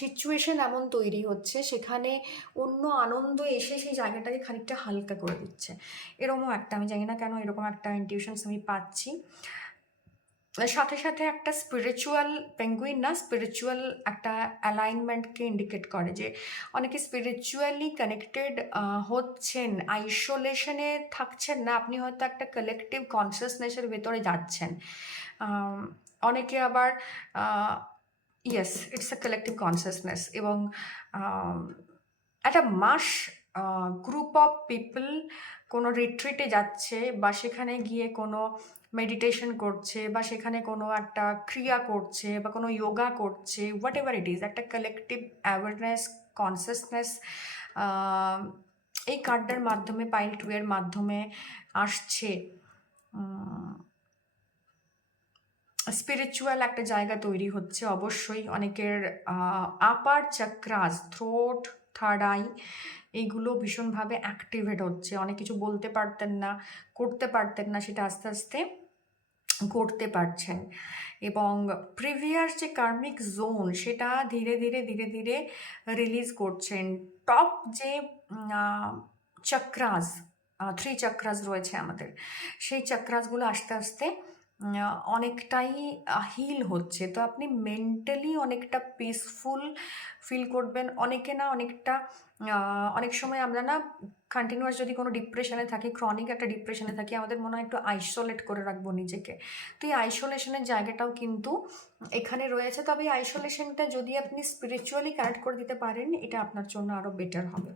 সিচুয়েশন এমন তৈরি হচ্ছে সেখানে অন্য আনন্দ এসে সেই জায়গাটাকে খানিকটা হালকা করে দিচ্ছে। এরকমও একটা, আমি জানি না কেন এরকম একটা ইনটিউশনস আমি পাচ্ছি। সাথে সাথে একটা স্পিরিচুয়াল, পেঙ্গুইন না, স্পিরিচুয়াল একটা অ্যালাইনমেন্টকে ইন্ডিকেট করে, যে অনেকে স্পিরিচুয়ালি কানেক্টেড হচ্ছেন, আইসোলেশনে থাকছেন না, আপনি হয়তো একটা কালেকটিভ কনসিয়াসনেসের ভেতরে যাচ্ছেন। অনেকে আবার yes, it's a collective consciousness, এবং একটা মাস গ্রুপ অফ পিপল কোনো রিট্রিটে যাচ্ছে, বা সেখানে গিয়ে কোনো মেডিটেশন করছে, বা সেখানে কোনো একটা ক্রিয়া করছে, বা কোনো যোগা করছে, হোয়াট এভার ইট ইজ, একটা কালেকটিভ অ্যাওয়ারনেস, কনসিয়াসনেস এই কার্ডটার মাধ্যমে, পাইল 2 এর মাধ্যমে আসছে। স্পিরিচুয়াল একটা জায়গা তৈরি হচ্ছে অবশ্যই। অনেকের আপার চাক্রাস, থ্রোট, থার্ড আই, এইগুলো ভীষণভাবে অ্যাক্টিভেট হচ্ছে। অনেক কিছু বলতে পারতেন না, করতে পারতেন না, সেটা আস্তে আস্তে করতে পারছেন। এবং প্রিভিয়াস যে কার্মিক জোন, সেটা ধীরে ধীরে ধীরে ধীরে রিলিজ করছেন। টপ যে চক্রাস, 3 চক্রাস রয়েছে আমাদের, সেই চক্রাসগুলো আস্তে আস্তে অনেকটাই হিল হচ্ছে। তো আপনি মেন্টালি অনেকটা পিসফুল ফিল করবেন। অনেকে না অনেকটা অনেক সময় আমরা না কন্টিনিউয়াস যদি কোনো ডিপ্রেশনে থাকি, ক্রনিক একটা ডিপ্রেশনে থাকি, আমাদের মনে হয় একটু আইসোলেট করে রাখবো নিজেকে। তো এই আইসোলেশনের জায়গাটাও কিন্তু এখানে রয়েছে। তবে এই আইসোলেশনটা যদি আপনি স্পিরিচুয়ালি কানেক্ট করে দিতে পারেন, এটা আপনার জন্য আরও বেটার হবে।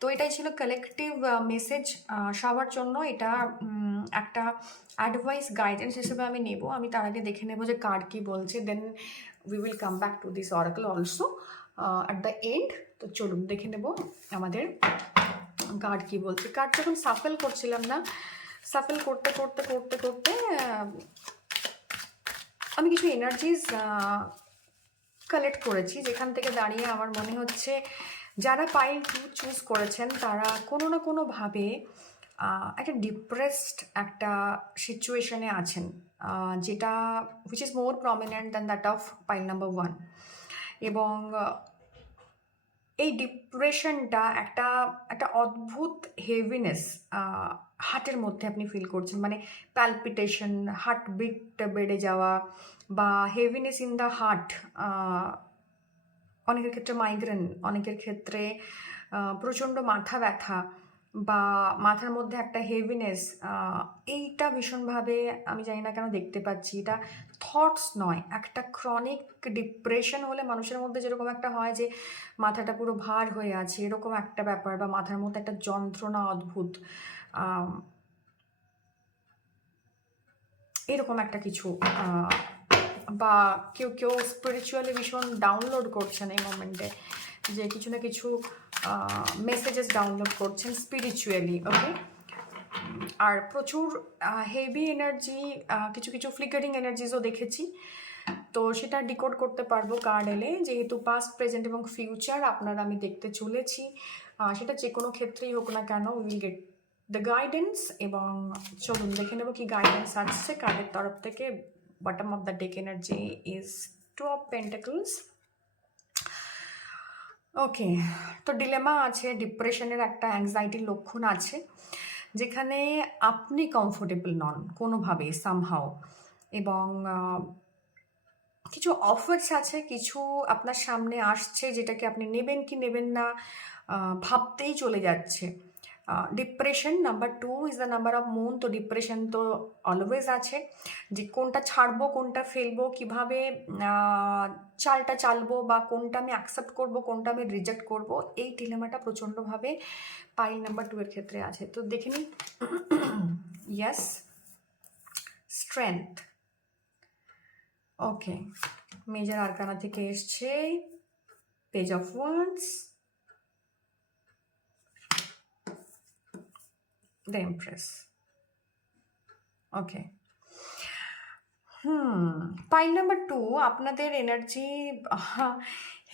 তো এটাই ছিল কালেকটিভ মেসেজ সবার জন্য। এটা একটা অ্যাডভাইস, গাইডেন্স হিসেবে আমি নেব। আমি তার আগে দেখে নেব যে কার্ড কী বলছে, then we will come back to this oracle also. At the end. তো চলুন দেখে নেব আমাদের কার্ড কি বলছে। কার্ড যখন সাফেল করছিলাম না, সাফেল করতে করতে করতে করতে আমি কিছু এনার্জিজ কালেক্ট করেছি, যেখান থেকে দাঁড়িয়ে আমার মনে হচ্ছে যারা পাইল 2 চুজ করেছেন তারা কোনো না কোনোভাবে একটা ডিপ্রেসড একটা সিচুয়েশনে আছেন, যেটা which is more prominent than that of pile number 1। এবং এই ডিপ্রেশনটা একটা একটা অদ্ভুত হেভিনেস হার্টের মধ্যে আপনি ফিল করছেন, মানে প্যালপিটেশন, হার্টবিট বেড়ে যাওয়া বা হেভিনেস ইন দ্য হার্ট। অনেকের ক্ষেত্রে মাইগ্রেন, অনেকের ক্ষেত্রে প্রচণ্ড মাথা ব্যথা বা মাথার মধ্যে একটা হেভিনেস, এইটা ভীষণভাবে আমি জানি না কেন দেখতে পাচ্ছি। এটা থটস নয়, একটা ক্রনিক ডিপ্রেশন হলে মানুষের মধ্যে যেরকম একটা হয় যে মাথাটা পুরো ভার হয়ে আছে, এরকম একটা ব্যাপার, বা মাথার মধ্যে একটা যন্ত্রণা অদ্ভুত, এরকম একটা কিছু, বা কেউ কেউ স্পিরিচুয়ালি ভীষণ ডাউনলোড করছেন এই মোমেন্টে, যে কিছু না কিছু মেসেজেস ডাউনলোড করছেন স্পিরিচুয়ালি। ওকে, আর প্রচুর হেভি এনার্জি, কিছু কিছু ফ্লিকারিং এনার্জিসও দেখেছি। তো সেটা ডিকোড করতে পারবো কার্ড এলে, যেহেতু পাস্ট, প্রেজেন্ট এবং ফিউচার আপনারা আমি দেখতে চলেছি। সেটা যে কোনো ক্ষেত্রেই হোক না কেন, উইল গেট দ্য গাইডেন্স। এবং চলুন দেখে নেবো কি গাইডেন্স আসছে কার্ডের তরফ থেকে। Bottom of the deck energy is 2 of pentacles. Okay, তো ডিলেমা আছে, ডিপ্রেশনের একটা অ্যাংজাইটির লক্ষণ আছে, যেখানে আপনি কমফোর্টেবল নন কোনোভাবেই সামহাও। এবং কিছু অফার্স আছে, কিছু আপনার সামনে আসছে, যেটাকে আপনি নেবেন কি নেবেন না ভাবতেই চলে যাচ্ছে। Depression number 2 is the number of moon. তো ডিপ্রেশন তো অলওয়েজ আছে, যে কোনটা ছাড়বো, কোনটা ফেলবো, কিভাবে চালটা চালবো, বা কোনটা আমি অ্যাকসেপ্ট করবো, কোনটা আমি রিজেক্ট করবো, এই ডিলেমাটা প্রচণ্ডভাবে পাইল নাম্বার 2 এর ক্ষেত্রে আছে। তো দেখে নিই। Yes, strength. Okay, major arcana থেকে এসছে page of wands, the empress. Okay, pile number 2 আপনাদের এনার্জি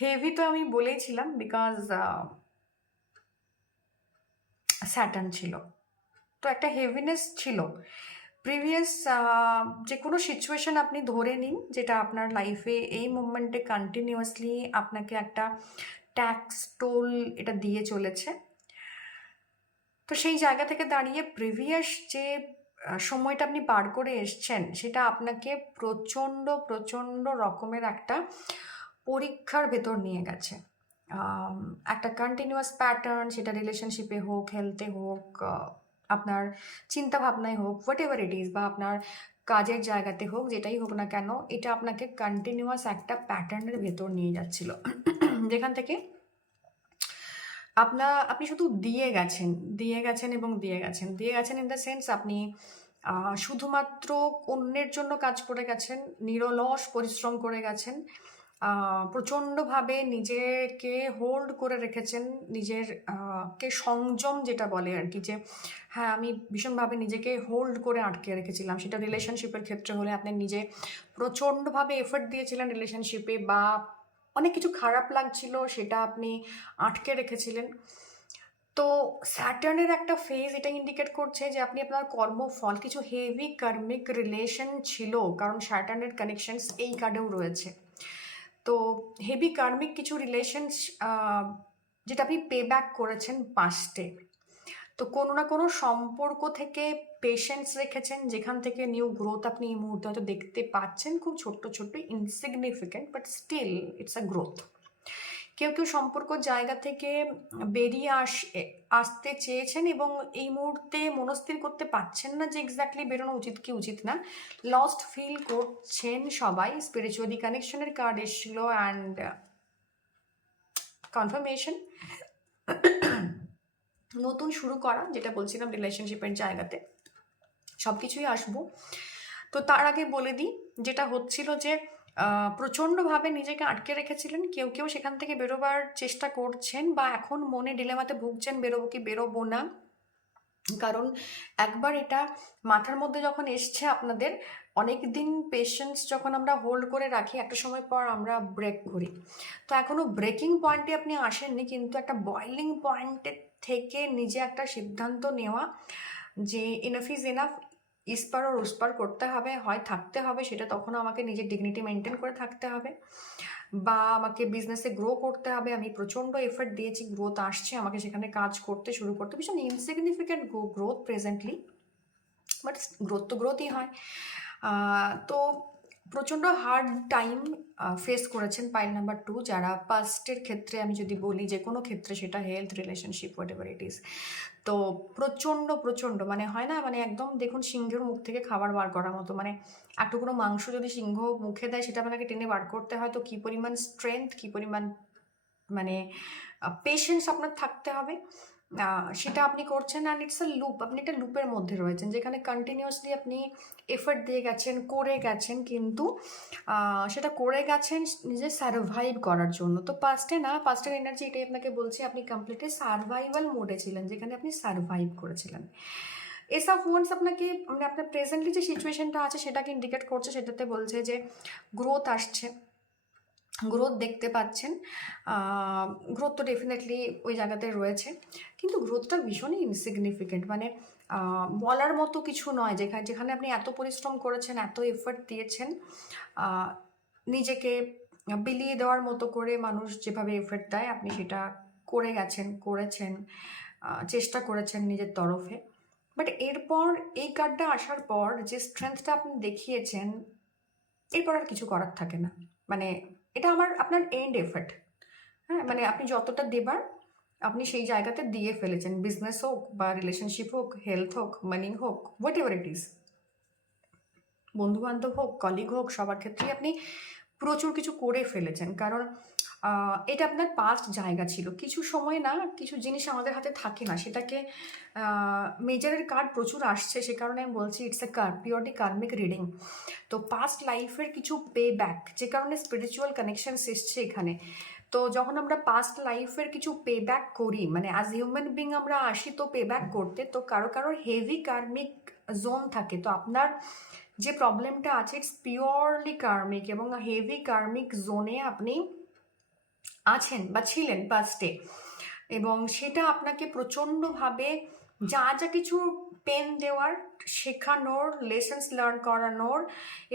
হেভি, তো আমি বলেইছিলাম, বিকজ স্যাটার্ন ছিল, তো একটা হেভিনেস ছিল। প্রিভিয়াস যে কোনো সিচুয়েশন আপনি ধরে নিন, যেটা আপনার লাইফে এই মুভমেন্টে কন্টিনিউয়াসলি আপনাকে একটা ট্যাক্স, টোল এটা দিয়ে চলেছে। তো সেই জায়গা থেকে দাঁড়িয়ে প্রিভিয়াস যে সময়টা আপনি পার করে এসছেন, সেটা আপনাকে প্রচণ্ড প্রচণ্ড রকমের একটা পরীক্ষার ভেতর নিয়ে গেছে। একটা কন্টিনিউয়াস প্যাটার্ন, সেটা রিলেশনশিপে হোক, হেলথে হোক, আপনার চিন্তা ভাবনায় হোক, হোয়াট এভার ইট ইজ, বা আপনার কাজের জায়গাতে হোক, যেটাই হোক না কেন, এটা আপনাকে কন্টিনিউয়াস একটা প্যাটার্নের ভেতর নিয়ে যাচ্ছিল, যেখান থেকে আপনি শুধু দিয়ে গেছেন, দিয়ে গেছেন এবং দিয়ে গেছেন, দিয়ে গেছেন ইন দ্য সেন্স আপনি শুধুমাত্র অন্যের জন্য কাজ করে গেছেন, নিরলস পরিশ্রম করে গেছেন, প্রচণ্ডভাবে নিজেকে হোল্ড করে রেখেছেন, নিজের কে সংযম যেটা বলে আর কি, যে হ্যাঁ আমি ভীষণভাবে নিজেকে হোল্ড করে আটকে রেখেছিলাম। সেটা রিলেশনশিপের ক্ষেত্রে হলে আপনি নিজে প্রচণ্ডভাবে এফর্ট দিয়েছিলেন রিলেশনশিপে, বা অনেক কিছু খারাপ লাগছিল সেটা আপনি আটকে রেখেছিলেন। তো স্যাটার্নের একটা ফেজ এটা ইন্ডিকেট করছে যে আপনি আপনার কর্মফল, কিছু হেভি কার্মিক রিলেশন ছিল, কারণ স্যাটার্নের কানেকশনস এই কার্ডেও রয়েছে। তো হেভি কার্মিক কিছু রিলেশনস যেটা আপনি পে ব্যাক করেছেন পাস্টে। তো কোনো না কোনো সম্পর্ক থেকে পেশেন্স রেখেছেন, যেখান থেকে নিউ গ্রোথ আপনি এই মুহূর্তে হয়তো দেখতে পাচ্ছেন, খুব ছোট্ট ছোট্ট, insignificant, but still it's a growth. কেউ কেউ সম্পর্কর জায়গা থেকে বেরিয়ে আসতে চেয়েছেন এবং এই মুহূর্তে মনস্থির করতে পারছেন না যে এক্স্যাক্টলি বেরোনো উচিত কি উচিত না, লস্ট ফিল করছেন সবাই। স্পিরিচুয়ালি কানেকশনের কার্ড এসেছিল অ্যান্ড কনফার্মেশন, নতুন শুরু করা, যেটা বলছিলাম রিলেশনশিপের জায়গাতে সব কিছুই আসবো। তো তার আগে বলে দিই, যেটা হচ্ছিল যে প্রচণ্ডভাবে নিজেকে আটকে রেখেছিলেন, কেউ কেউ সেখান থেকে বেরোবার চেষ্টা করছেন বা এখন মনে ডিলেমাতে ভুগছেন বেরোবো কি বেরোবো না। কারণ একবার এটা মাথার মধ্যে যখন এসছে আপনাদের, অনেক দিন পেশেন্স যখন আমরা হোল্ড করে রাখি একটা সময় পর আমরা ব্রেক করি। তো এখনো ব্রেকিং পয়েন্টে আপনি আসেননি, কিন্তু একটা বয়লিং পয়েন্টের থেকে নিজে একটা সিদ্ধান্ত নেওয়া যে ইনাফ ইজ এনাফ, ইস্পার ওর উস্পার করতে হবে, হয় থাকতে হবে, সেটা তখন আমাকে নিজের ডিগনিটি মেনটেন করে থাকতে হবে, বা আমাকে বিজনেসে গ্রো করতে হবে। আমি প্রচণ্ড এফর্ট দিয়েছি, গ্রোথ আসছে, আমাকে সেখানে কাজ করতে শুরু করতে, ভীষণ insignificant growth presently, but growth তো গ্রোথই হয়। তো প্রচণ্ড হার্ড টাইম ফেস করেছেন পাইল নাম্বার 2 যারা পাস্টের ক্ষেত্রে, আমি যদি বলি যে কোনো ক্ষেত্রে, সেটা health, relationship, what ever it is. তো প্রচণ্ড প্রচণ্ড মানে হয় না, মানে একদম দেখুন সিংহের মুখ থেকে খাবার বার করার মতো, মানে এক টুকরো মাংস যদি সিংহ মুখে দেয় সেটা আপনাকে টেনে বার করতে হয়। তো কী পরিমাণ স্ট্রেংথ, কী পরিমাণ মানে পেশেন্স আপনার থাকতে হবে, সেটা আপনি করছেন। অ্যান্ড ইটস আ লুপ, আপনি একটা লুপের মধ্যে রয়েছেন যেখানে কন্টিনিউয়াসলি আপনি এফর্ট দিয়ে গেছেন, করে গেছেন, কিন্তু সেটা করে গেছেন নিজে সার্ভাইভ করার জন্য। তো পাস্টের এনার্জি এটাই আপনাকে বলছে, আপনি কমপ্লিটলি সার্ভাইভাল মোডে ছিলেন, যেখানে আপনি সার্ভাইভ করেছিলেন। এস অফ ওয়ান্স আপনাকে, মানে আপনার প্রেজেন্টলি যে সিচুয়েশনটা আছে সেটাকে ইন্ডিকেট করছে, সেটাতে বলছে যে গ্রোথ আসছে, গ্রোথ দেখতে পাচ্ছেন। গ্রোথ তো ডেফিনেটলি ওই জায়গাতে রয়েছে, কিন্তু গ্রোথটা ভীষণই ইনসিগনিফিকেন্ট, মানে বলার মতো কিছু নয়। যেখানে যেখানে আপনি এত পরিশ্রম করেছেন, এত এফর্ট দিয়েছেন, নিজেকে বিলিয়ে দেওয়ার মতো করে মানুষ যেভাবে এফর্ট দেয়, আপনি সেটা করে গেছেন, করেছেন, চেষ্টা করেছেন নিজের তরফে। বাট এরপর এই কার্ডটা আসার পর যে স্ট্রেংথটা আপনি দেখিয়েছেন, এরপর আর কিছু করার থাকে না। মানে এটা আপনার এন্ড এফর্ট। হ্যাঁ, মানে আপনি যতটা দেবার আপনি সেই জায়গাতে দিয়ে ফেলেছেন, বিজনেস হোক বা রিলেশনশিপ হোক, হেলথ হোক, মানি হোক, হোয়াট এভার ইট ইজ, বন্ধু বান্ধব হোক, কলিগ হোক, সবার ক্ষেত্রেই আপনি প্রচুর কিছু করে ফেলেছেন। কারণ এটা আপনার পাস্ট জায়গা ছিল। কিছু সময় না, কিছু জিনিস আমাদের হাতে থাকে না, সেটাকে মেজারের কার্ড প্রচুর আসছে, সে কারণে আমি বলছি it's a purely karmic reading. তো পাস্ট লাইফের কিছু পে ব্যাক, যে কারণে স্পিরিচুয়াল কানেকশনস এসছে এখানে। তো যখন আমরা পাস্ট লাইফের কিছু পে ব্যাক করি, মানে অ্যাজ হিউম্যান বিং আমরা আসি তো পে ব্যাক করতে, তো কারো কারোর হেভি কার্মিক জোন থাকে। তো আপনার যে প্রবলেমটা আছে ইটস পিওরলি কার্মিক, এবং হেভি কার্মিক জোনে আপনি আছেন বা ছিলেন পাস্টে, এবং সেটা আপনাকে প্রচণ্ডভাবে যা যা কিছু পেন দেওয়ার, শেখানোর, লেসেন্স লার্ন করানোর,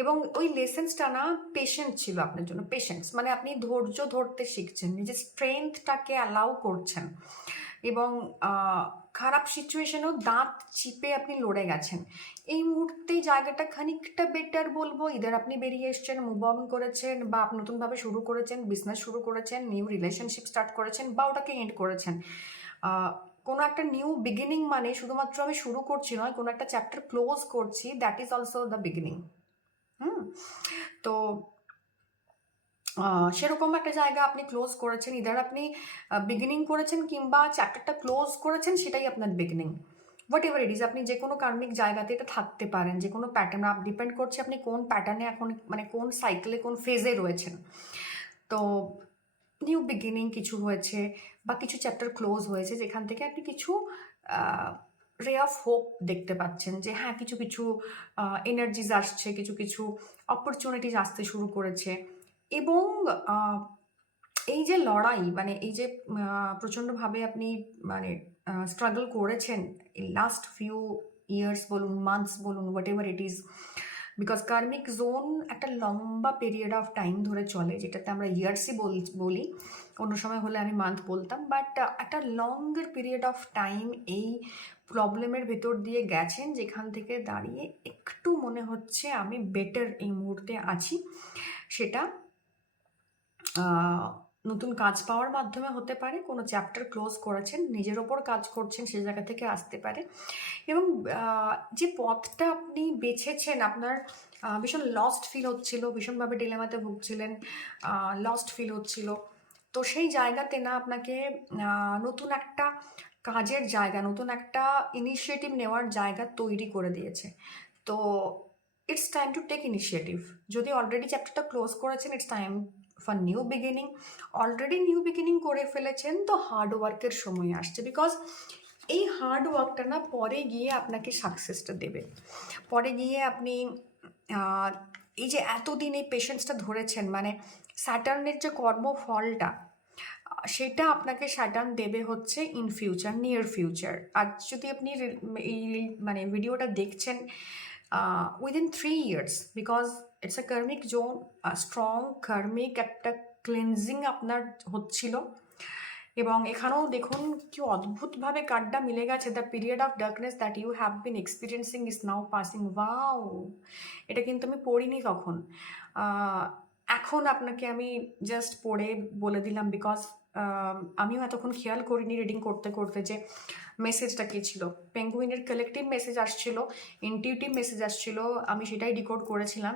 এবং ওই লেসেন্সটা না পেশেন্স ছিল আপনার জন্য। পেশেন্স মানে আপনি ধৈর্য ধরতে শিখছেন, নিজের স্ট্রেংথটাকে অ্যালাউ করছেন, এবং খারাপ সিচুয়েশনেও দাঁত চিপে আপনি লড়ে গেছেন। এই মুহূর্তে জায়গাটা খানিকটা বেটার বলবো, ইদার আপনি বেরিয়ে এসছেন, মুভ অন করেছেন, বা আপনি নতুনভাবে শুরু করেছেন, বিজনেস শুরু করেছেন, নিউ রিলেশনশিপ স্টার্ট করেছেন, বা ওটাকে এন্ড করেছেন। কোনো একটা নিউ বিগিনিং মানে শুধুমাত্র আমি শুরু করছি নয়, কোনো একটা চ্যাপ্টার ক্লোজ করছি, that is also the beginning. তো সেরকম একটা জায়গা আপনি ক্লোজ করেছেন, ইদার আপনি বিগিনিং করেছেন কিংবা চ্যাপ্টারটা ক্লোজ করেছেন, সেটাই আপনার beginning. What ever it is, আপনি যে কোনো কার্মিক জায়গাতে এটা থাকতে পারেন, যে কোনো প্যাটার্ন, ডিপেন্ড করছে আপনি কোন প্যাটার্নে এখন, মানে কোন সাইকেলে, কোন ফেজে রয়েছেন। তো নিউ বিগিনিং কিছু হয়েছে, বা কিছু চ্যাপ্টার ক্লোজ হয়েছে, যেখান থেকে আপনি কিছু রে অফ হোপ দেখতে পাচ্ছেন, যে হ্যাঁ কিছু কিছু এনার্জিজ আসছে, কিছু কিছু অপরচুনিটিস আসতে শুরু করেছে। এবং এই যে লড়াই, মানে এই যে প্রচণ্ডভাবে আপনি মানে স্ট্রাগল করেছেন এই লাস্ট ফিউ ইয়ার্স বলুন, মান্থস বলুন, what ever it is, because karmic zone একটা লম্বা পিরিয়ড অফ টাইম ধরে চলে, যেটাতে আমরা ইয়ার্সই বলি, অন্য সময় হলে আমি মান্থ বলতাম, বাট একটা লঙ্গার পিরিয়ড অফ টাইম এই প্রবলেমের ভেতর দিয়ে গেছেন, যেখান থেকে দাঁড়িয়ে একটু মনে হচ্ছে আমি বেটার এই মুহূর্তে আছি। সেটা নতুন কাজ পাওয়ার মাধ্যমে হতে পারে, কোনো চ্যাপ্টার ক্লোজ করেছেন, নিজের ওপর কাজ করছেন, সে জায়গা থেকে আসতে পারে। এবং যে পথটা আপনি বেছেছেন, আপনার ভীষণ লস্ট ফিল হচ্ছিল, ভীষণভাবে ডিলেমাতে ভুগছিলেন, লস্ট ফিল হচ্ছিল, তো সেই জায়গাতে না আপনাকে নতুন একটা কাজের জায়গা, নতুন একটা ইনিশিয়েটিভ নেওয়ার জায়গা তৈরি করে দিয়েছে। তো it's time to take initiative. যদি অলরেডি চ্যাপ্টারটা ক্লোজ করেছেন, it's time for new beginning. Already new beginning করে ফেলেছেন তো হার্ড ওয়ার্কের সময় আসছে, বিকজ এই হার্ড ওয়ার্কটা না পরে গিয়ে আপনাকে সাকসেসটা দেবে। পরে গিয়ে আপনি এই যে এতদিন এই পেশেন্সটা ধরেছেন, মানে স্যাটার্নের যে কর্মফলটা সেটা আপনাকে স্যাটার্ন দেবে হচ্ছে ইন ফিউচার, নিয়ার ফিউচার। আর যদি আপনি এই মানে ভিডিওটা দেখছেন within 3 years, because it's a karmic zone, strong karmic একটা ক্লেন্সিং আপনার হচ্ছিল। এবং এখানেও দেখুন কি অদ্ভুতভাবে কার্ডটা মিলে গেছে। The period of darkness that you have been experiencing is now passing. Wow, এটা কিন্তু আমি পড়িনি তখন, এখন আপনাকে আমি জাস্ট পড়ে বলে দিলাম, বিকজ আমিও এতক্ষণ খেয়াল করিনি রিডিং করতে করতে যে মেসেজটা কী ছিল। পেঙ্গুইনের কালেকটিভ মেসেজ আসছিল, ইনটিউটিভ মেসেজ আসছিল, আমি সেটাই ডিকোড করেছিলাম।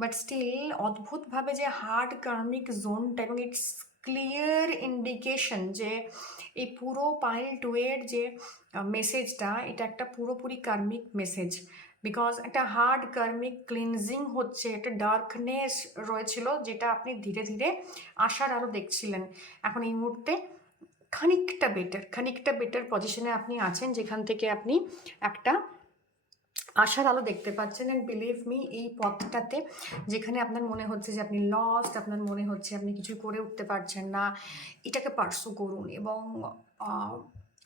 বাট স্টিল অদ্ভুতভাবে যে হার্ড কার্মিক জোনটা, এবং ইটস ক্লিয়ার ইন্ডিকেশন যে এই পুরো পাইল 2 এর যে মেসেজটা, এটা একটা পুরোপুরি কার্মিক মেসেজ। বিকজ একটা হার্ড কার্মিক ক্লিনজিং হচ্ছে, একটা ডার্কনেস রয়েছিল যেটা আপনি ধীরে ধীরে আশার আলো দেখছিলেন। এখন এই মুহূর্তে খানিকটা বেটার পজিশনে আপনি আছেন, যেখান থেকে আপনি একটা আশার আলো দেখতে পাচ্ছেন। অ্যান্ড বিলিভ মি, এই পথটাতে যেখানে আপনার মনে হচ্ছে যে আপনি লস্ট, আপনার মনে হচ্ছে আপনি কিছু করে উঠতে পারছেন না, এটাকে পার্সু করুন। এবং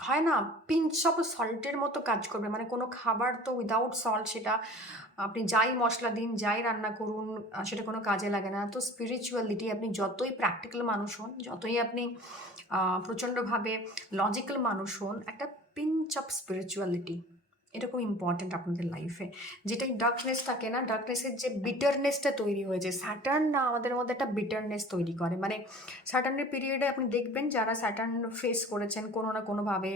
হয় না, পিঞ্চ অফ সল্টের মতো কাজ করবে। মানে কোনো খাবার তো উইদাউট সল্ট, সেটা আপনি যাই মশলা দিন, যাই রান্না করুন, সেটা কোনো কাজে লাগে না। তো স্পিরিচুয়ালিটি, আপনি যতই প্র্যাকটিক্যাল মানুষ হন, যতই আপনি প্রচণ্ডভাবে লজিক্যাল মানুষ হন, একটা পিঞ্চ অফ স্পিরিচুয়ালিটি এটা খুব ইম্পর্ট্যান্ট আপনাদের লাইফে। যেটাই ডার্কনেস থাকে না, ডার্কনেসের যে বিটারনেসটা তৈরি হয়েছে, স্যাটার্ন না আমাদের মধ্যে একটা বিটারনেস তৈরি করে। মানে স্যাটার্নের পিরিয়ডে আপনি দেখবেন যারা স্যাটার্ন ফেস করেছেন কোনো না কোনোভাবে,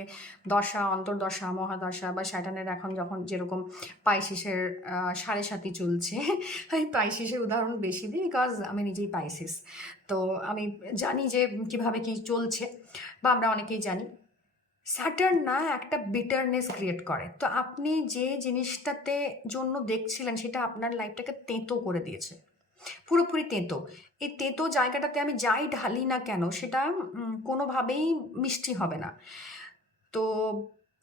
দশা, অন্তর্দশা, মহাদশা, বা স্যাটার্নের এখন যখন যেরকম পাইসিসের 7.5 চলছে, আমি পাইসিসের উদাহরণ বেশি দিই, বিকজ আমি নিজেই পাইসিস। তো আমি জানি যে কিভাবে কি চলছে, বা আমরা অনেকেই জানি। স্যাটার্ন না একটা বিটারনেস ক্রিয়েট করে। তো আপনি যে জিনিসটাতে জন্য দেখছিলেন, সেটা আপনার লাইফটাকে তেঁতো করে দিয়েছে, পুরোপুরি তেঁতো। এই তেঁতো জায়গাটাতে আমি যাই ঢালি না কেন, সেটা কোনোভাবেই মিষ্টি হবে না। তো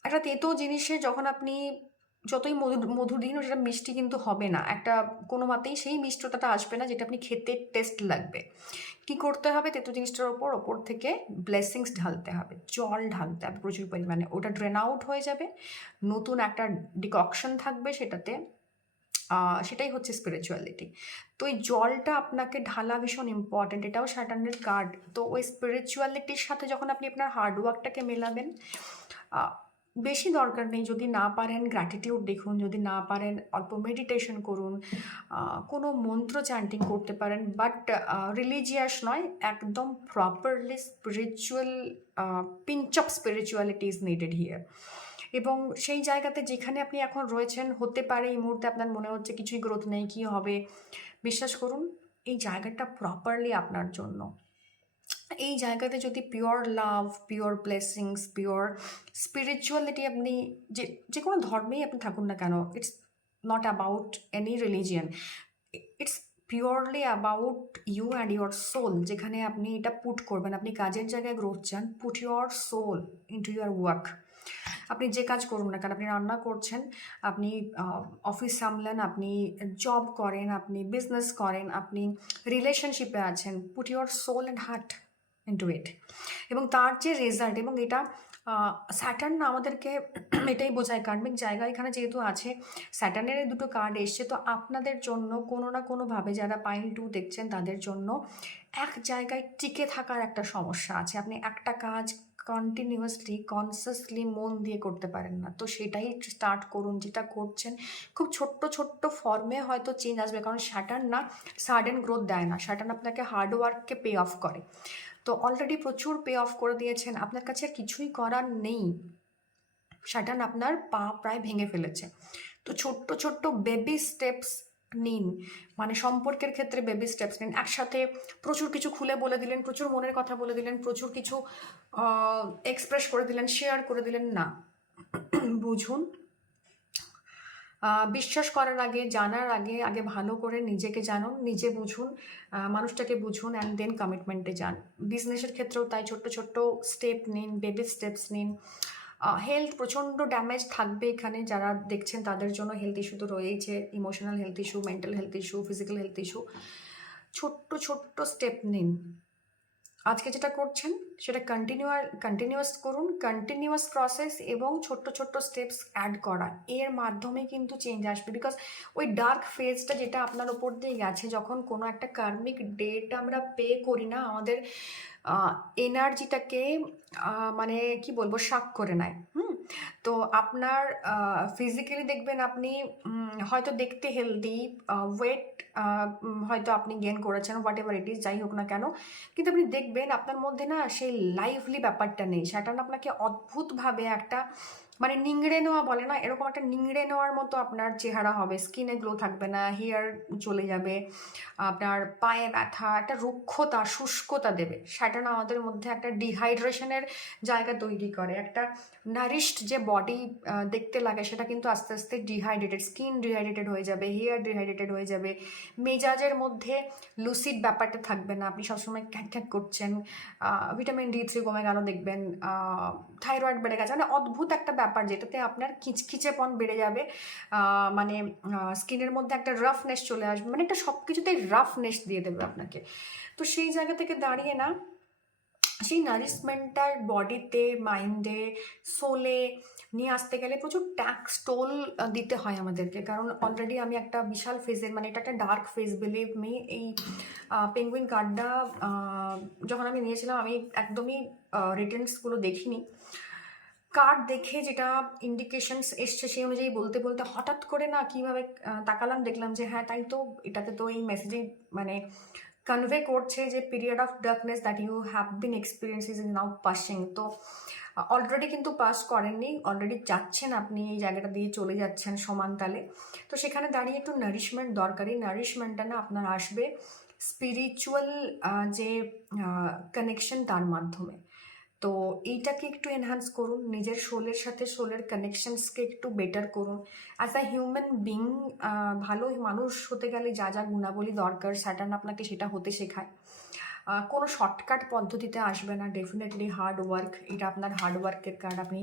একটা তেঁতো জিনিসে যখন আপনি যতই মধু দিন, সেটা মিষ্টি কিন্তু হবে না, একটা কোনো মতেই সেই মিষ্টতাটা আসবে না যেটা আপনি খেতে টেস্ট লাগবে। কি করতে হবে, তেঁতো জিনিসটার ওপর থেকে ব্লেসিংস ঢালতে হবে, জল ঢালতে হবে প্রচুর পরিমাণে। ওটা ড্রেন আউট হয়ে যাবে, নতুন একটা ডিককশন থাকবে সেটাতে। সেটাই হচ্ছে স্পিরিচুয়ালিটি। তো এই জলটা আপনাকে ঢালা ভীষণ ইম্পর্ট্যান্ট, এটাও স্যাটার্নের কার্ড। তো ওই স্পিরিচুয়ালিটির সাথে যখন আপনি আপনার হার্ডওয়ার্কটাকে মেলাবেন, বেশি দরকার নেই, যদি না পারেন গ্র্যাটিটিউড দেখুন, যদি না পারেন অল্প মেডিটেশন করুন, কোনো মন্ত্র চ্যান্টিং করতে পারেন, বাট রিলিজিয়াস নয়, একদম properly spiritual, pinch of spirituality is needed here. এবং সেই জায়গাতে যেখানে আপনি এখন রয়েছেন, হতে পারে এই মুহূর্তে আপনার মনে হচ্ছে কিছুই গ্রোথ নেই, কী হবে। বিশ্বাস করুন, এই জায়গাটা প্রপারলি আপনার জন্য। এই জায়গাতে যদি pure love, pure blessings, pure spirituality, আপনি যে কোনো ধর্মেই আপনি থাকুন না কেন, it's not about any religion, it's purely about you and your soul. যেখানে আপনি এটা পুট করবেন, আপনি কাজের জায়গায় গ্রোথ চান, put your soul into your work. আপনি যে কাজ করুন না কেন, আপনি রান্না করছেন, আপনি অফিস সামলান, আপনি জব করেন, আপনি বিজনেস করেন, আপনি রিলেশনশিপে আছেন, put your soul and heart into it. এবং তার যে রেজাল্ট, এবং এটা স্যাটার্ন আমাদেরকে এটাই বোঝায়, কার্মিক জায়গা এখানে যেহেতু আছে, স্যাটার্নের এই দুটো কার্ড এসছে, তো আপনাদের জন্য কোনো না কোনোভাবে যারা পাইল 2 দেখছেন, তাদের জন্য এক জায়গায় টিকে থাকার একটা সমস্যা আছে। আপনি একটা কাজ কন্টিনিউয়াসলি, কনসিয়াসলি মন দিয়ে করতে পারেন না। তো সেটাই স্টার্ট করুন, যেটা করছেন খুব ছোট্ট ছোট্ট ফর্মে হয়তো চেঞ্জ আসবে, কারণ স্যাটার্ন না সাডেন গ্রোথ দেয় না, স্যাটার্ন আপনাকে হার্ডওয়ার্ককে পে অফ করে। তো অলরেডি প্রচুর পে অফ করে দিয়েছেন, আপনার কাছে আর কিছুই করার নেই, স্যাটার্ন আপনার পা প্রায় ভেঙে ফেলেছে। তো ছোট্ট ছোট্ট বেবি স্টেপস নিন, মানে সম্পর্কের ক্ষেত্রে বেবি স্টেপস নিন। একসাথে প্রচুর কিছু খুলে বলে দিলেন, প্রচুর মনের কথা বলে দিলেন, প্রচুর কিছু এক্সপ্রেস করে দিলেন, শেয়ার করে দিলেন না। বুঝুন, বিশ্বাস করার আগে, জানার আগে, আগে ভালো করে নিজেকে জানুন, নিজে বুঝুন, মানুষটাকে বুঝুন অ্যান্ড দেন কমিটমেন্টে যান। বিজনেসের ক্ষেত্রেও তাই ছোট্ট ছোট্ট স্টেপ নিন, বেবি স্টেপস নিন। হেলথ প্রচণ্ড ড্যামেজ থাকবে এখানে, যারা দেখছেন তাদের জন্য হেলথ ইস্যু তো রয়েইছে, emotional health issue, mental health issue, physical health issue. ছোট্ট ছোট্ট স্টেপ নিন। আজকে যেটা করছেন সেটা কন্টিনিউয়াস করুন, কন্টিনিউয়াস প্রসেস এবং ছোট্ট ছোট্ট স্টেপস অ্যাড করা, এর মাধ্যমে কিন্তু চেঞ্জ আসবে। বিকজ ওই ডার্ক ফেজটা যেটা আপনার ওপর দিয়ে গেছে, যখন কোনো একটা কার্মিক ডেট আমরা পে করি না, আমাদের এনার্জিটাকে মানে কি বলবো, শাক করে নেয়। তো আপনার ফিজিক্যালি দেখবেন আপনি হয়তো দেখতে হেলদি, ওয়েট হয়তো আপনি গেন করেছেন, হোয়াট এভার ইট ইজ, যাই হোক না কেন, কিন্তু আপনি দেখবেন আপনার মধ্যে না সেই লাইভলি ব্যাপারটা নেই। সেটা না আপনাকে অদ্ভুতভাবে একটা মানে নিংড়ে নেওয়া বলে না, এরকম একটা নিংড়ে নেওয়ার মতো আপনার চেহারা হবে। স্কিনে গ্লো থাকবে না, হেয়ার চলে যাবে, আপনার পায়ে ব্যথা, একটা রুক্ষতা, শুষ্কতা দেবে। সেটা না আমাদের মধ্যে একটা ডিহাইড্রেশনের জায়গা তৈরি করে। একটা নারিশড যে বডি দেখতে লাগে, সেটা কিন্তু আস্তে আস্তে ডিহাইড্রেটেড, স্কিন ডিহাইড্রেটেড হয়ে যাবে, হেয়ার ডিহাইড্রেটেড হয়ে যাবে, মেজাজের মধ্যে লুসিড ব্যাপারটা থাকবে না, আপনি সবসময় খ্যাক খ্যাক করছেন, ভিটামিন D3 কমে গেল দেখবেন, থাইরয়েড বেড়ে গেছে, মানে অদ্ভুত একটা ব্যাপার যেটাতে আপনার খিচখিচেপন বেড়ে যাবে, মানে স্কিনের মধ্যে একটা রাফনেস চলে আসবে, মানে একটা সব কিছুতেই রাফনেস দিয়ে দেবে আপনাকে। তো সেই জায়গা থেকে দাঁড়িয়ে না, সেই নারিশমেন্টটার বডিতে, মাইন্ডে, সোলে নিয়ে আসতে গেলে প্রচুর ট্যাক্স টোল দিতে হয় আমাদেরকে। কারণ অলরেডি আমি একটা বিশাল ফেজের, মানে এটা একটা ডার্ক ফেজ, বিলিভ মি। এই পেঙ্গুইন কার্ডটা যখন আমি নিয়েছিলাম, আমি একদমই রিটার্নসগুলো দেখিনি। কার্ড দেখে যেটা ইন্ডিকেশনস এসছে সেই অনুযায়ী বলতে বলতে হঠাৎ করে না কীভাবে তাকালাম, দেখলাম যে হ্যাঁ তাই তো, এটাতে তো এই মেসেজেই মানে কনভে করছে যে period of darkness that you have been experience is now passing. তো অলরেডি কিন্তু পাস করেননি, অলরেডি যাচ্ছেন, আপনি এই জায়গাটা দিয়ে চলে যাচ্ছেন সমান তালে। তো সেখানে দাঁড়িয়ে একটু নারিশমেন্ট দরকারি। নারিশমেন্টটা না আপনার আসবে স্পিরিচুয়াল যে কানেকশন, তার মাধ্যমে। তো এইটাকে একটু এনহান্স করুন, নিজের সোলের সাথে সোলের কানেকশনসকে একটু বেটার করুন। অ্যাজ আ হিউম্যান বিং, ভালো মানুষ হতে গেলে যা যা গুণাবলী দরকার, স্যাটার্ন আপনাকে সেটা হতে শেখায়। কোনো শর্টকাট পদ্ধতিতে আসবে না, ডেফিনেটলি হার্ড ওয়ার্ক, এটা আপনার হার্ড ওয়ার্কের কার্ড। আপনি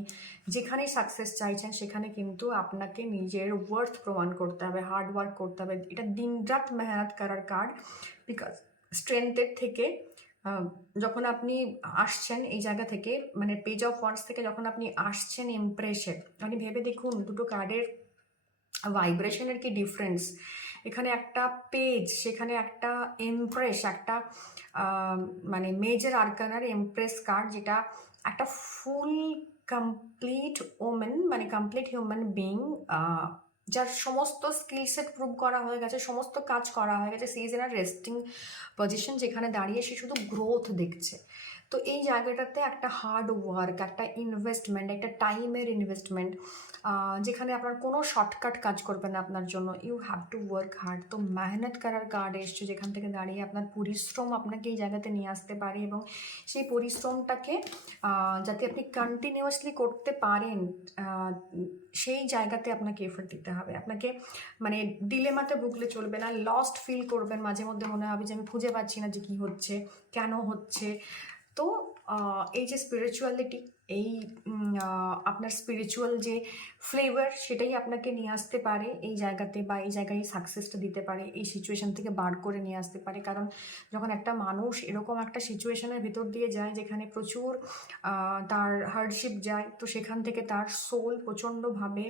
যেখানেই সাকসেস চাইছেন সেখানে কিন্তু আপনাকে নিজের ওয়ার্থ প্রমাণ করতে হবে, হার্ড ওয়ার্ক করতে হবে। এটা দিনরাত মেহনত করার কার্ড। বিকজ স্ট্রেংথের থেকে যখন আপনি আসছেন এই জায়গা থেকে, মানে পেজ অফ ওয়ান্স থেকে যখন আপনি আসছেন এমপ্রেসে, আপনি ভেবে দেখুন দুটো কার্ডের ভাইব্রেশনের কি ডিফারেন্স। এখানে একটা পেজ, সেখানে একটা এমপ্রেস, একটা মানে মেজর আরকানার এমপ্রেস কার্ড, যেটা একটা ফুল কমপ্লিট ওমেন, মানে কমপ্লিট হিউম্যান বিং, যার সমস্ত স্কিল সেট প্রুভ করা হয়ে গেছে, সমস্ত কাজ করা হয়ে গেছে, she is in a resting position, যেখানে দাঁড়িয়ে সে শুধু গ্রোথ দেখছে। তো এই জায়গাটাতে একটা হার্ড ওয়ার্ক, একটা ইনভেস্টমেন্ট, একটা টাইমের ইনভেস্টমেন্ট, যেখানে আপনার কোনো শর্টকাট কাজ করবে না আপনার জন্য, you have to work hard. তো মেহনত করার কার্ড এসছে, যেখান থেকে দাঁড়িয়ে আপনার পরিশ্রম আপনাকে এই জায়গাতে নিয়ে আসতে পারে, এবং সেই পরিশ্রমটাকে যাতে আপনি কন্টিনিউয়াসলি করতে পারেন, সেই জায়গাতে আপনাকে এফোর্ট দিতে হবে। আপনাকে মানে ডিলেমাতে ভুগলে চলবে না, লস্ট ফিল করবেন, মাঝে মধ্যে মনে হবে যে আমি খুঁজে পাচ্ছি না যে কী হচ্ছে, কেন হচ্ছে। তো এই যে স্পিরিচুয়ালিটি, এই আপনার স্পিরিচুয়াল যে ফ্লেভার, সেটাই আপনাকে নিয়ে আসতে পারে এই জায়গাতে, বা এই জায়গায় সাকসেসটা দিতে পারে, এই সিচুয়েশন থেকে বার করে নিয়ে আসতে পারে। কারণ যখন একটা মানুষ এরকম একটা সিচুয়েশনের ভিতর দিয়ে যায় যেখানে প্রচুর তার হার্ডশিপ যায়, তো সেখান থেকে তার সোল প্রচণ্ডভাবে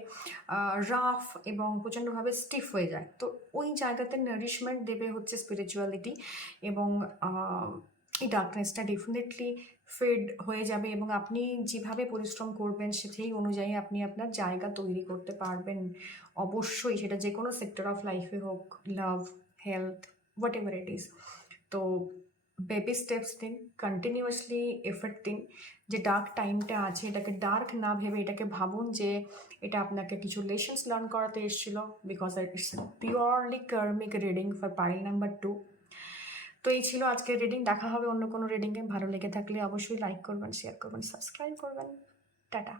রাফ এবং প্রচণ্ডভাবে স্টিফ হয়ে যায়। তো ওই জায়গাতে নারিশমেন্ট দেবে হচ্ছে স্পিরিচুয়ালিটি, এবং এই ডার্কনেসটা ডেফিনেটলি ফেড হয়ে যাবে, এবং আপনি যেভাবে পরিশ্রম করবেন সেই অনুযায়ী আপনি আপনার জায়গা তৈরি করতে পারবেন অবশ্যই, সেটা যে কোনো সেক্টর অফ লাইফে হোক, love, health, whatever it is. তো বেবি স্টেপস দিন, কন্টিনিউয়াসলি এফর্ট দিন। যে ডার্ক টাইমটা আছে এটাকে ডার্ক না ভেবে এটাকে ভাবুন যে এটা আপনাকে কিছু লেসন্স লার্ন করাতে এসেছিলো, because it's purely karmic reading for pile number 2। তো এই ছিল আজকের রিডিং। দেখা হবে অন্য কোনো রিডিংয়ে। ভালো লেগে থাকলে অবশ্যই লাইক করবেন, শেয়ার করবেন, সাবস্ক্রাইব করবেন। টাটা।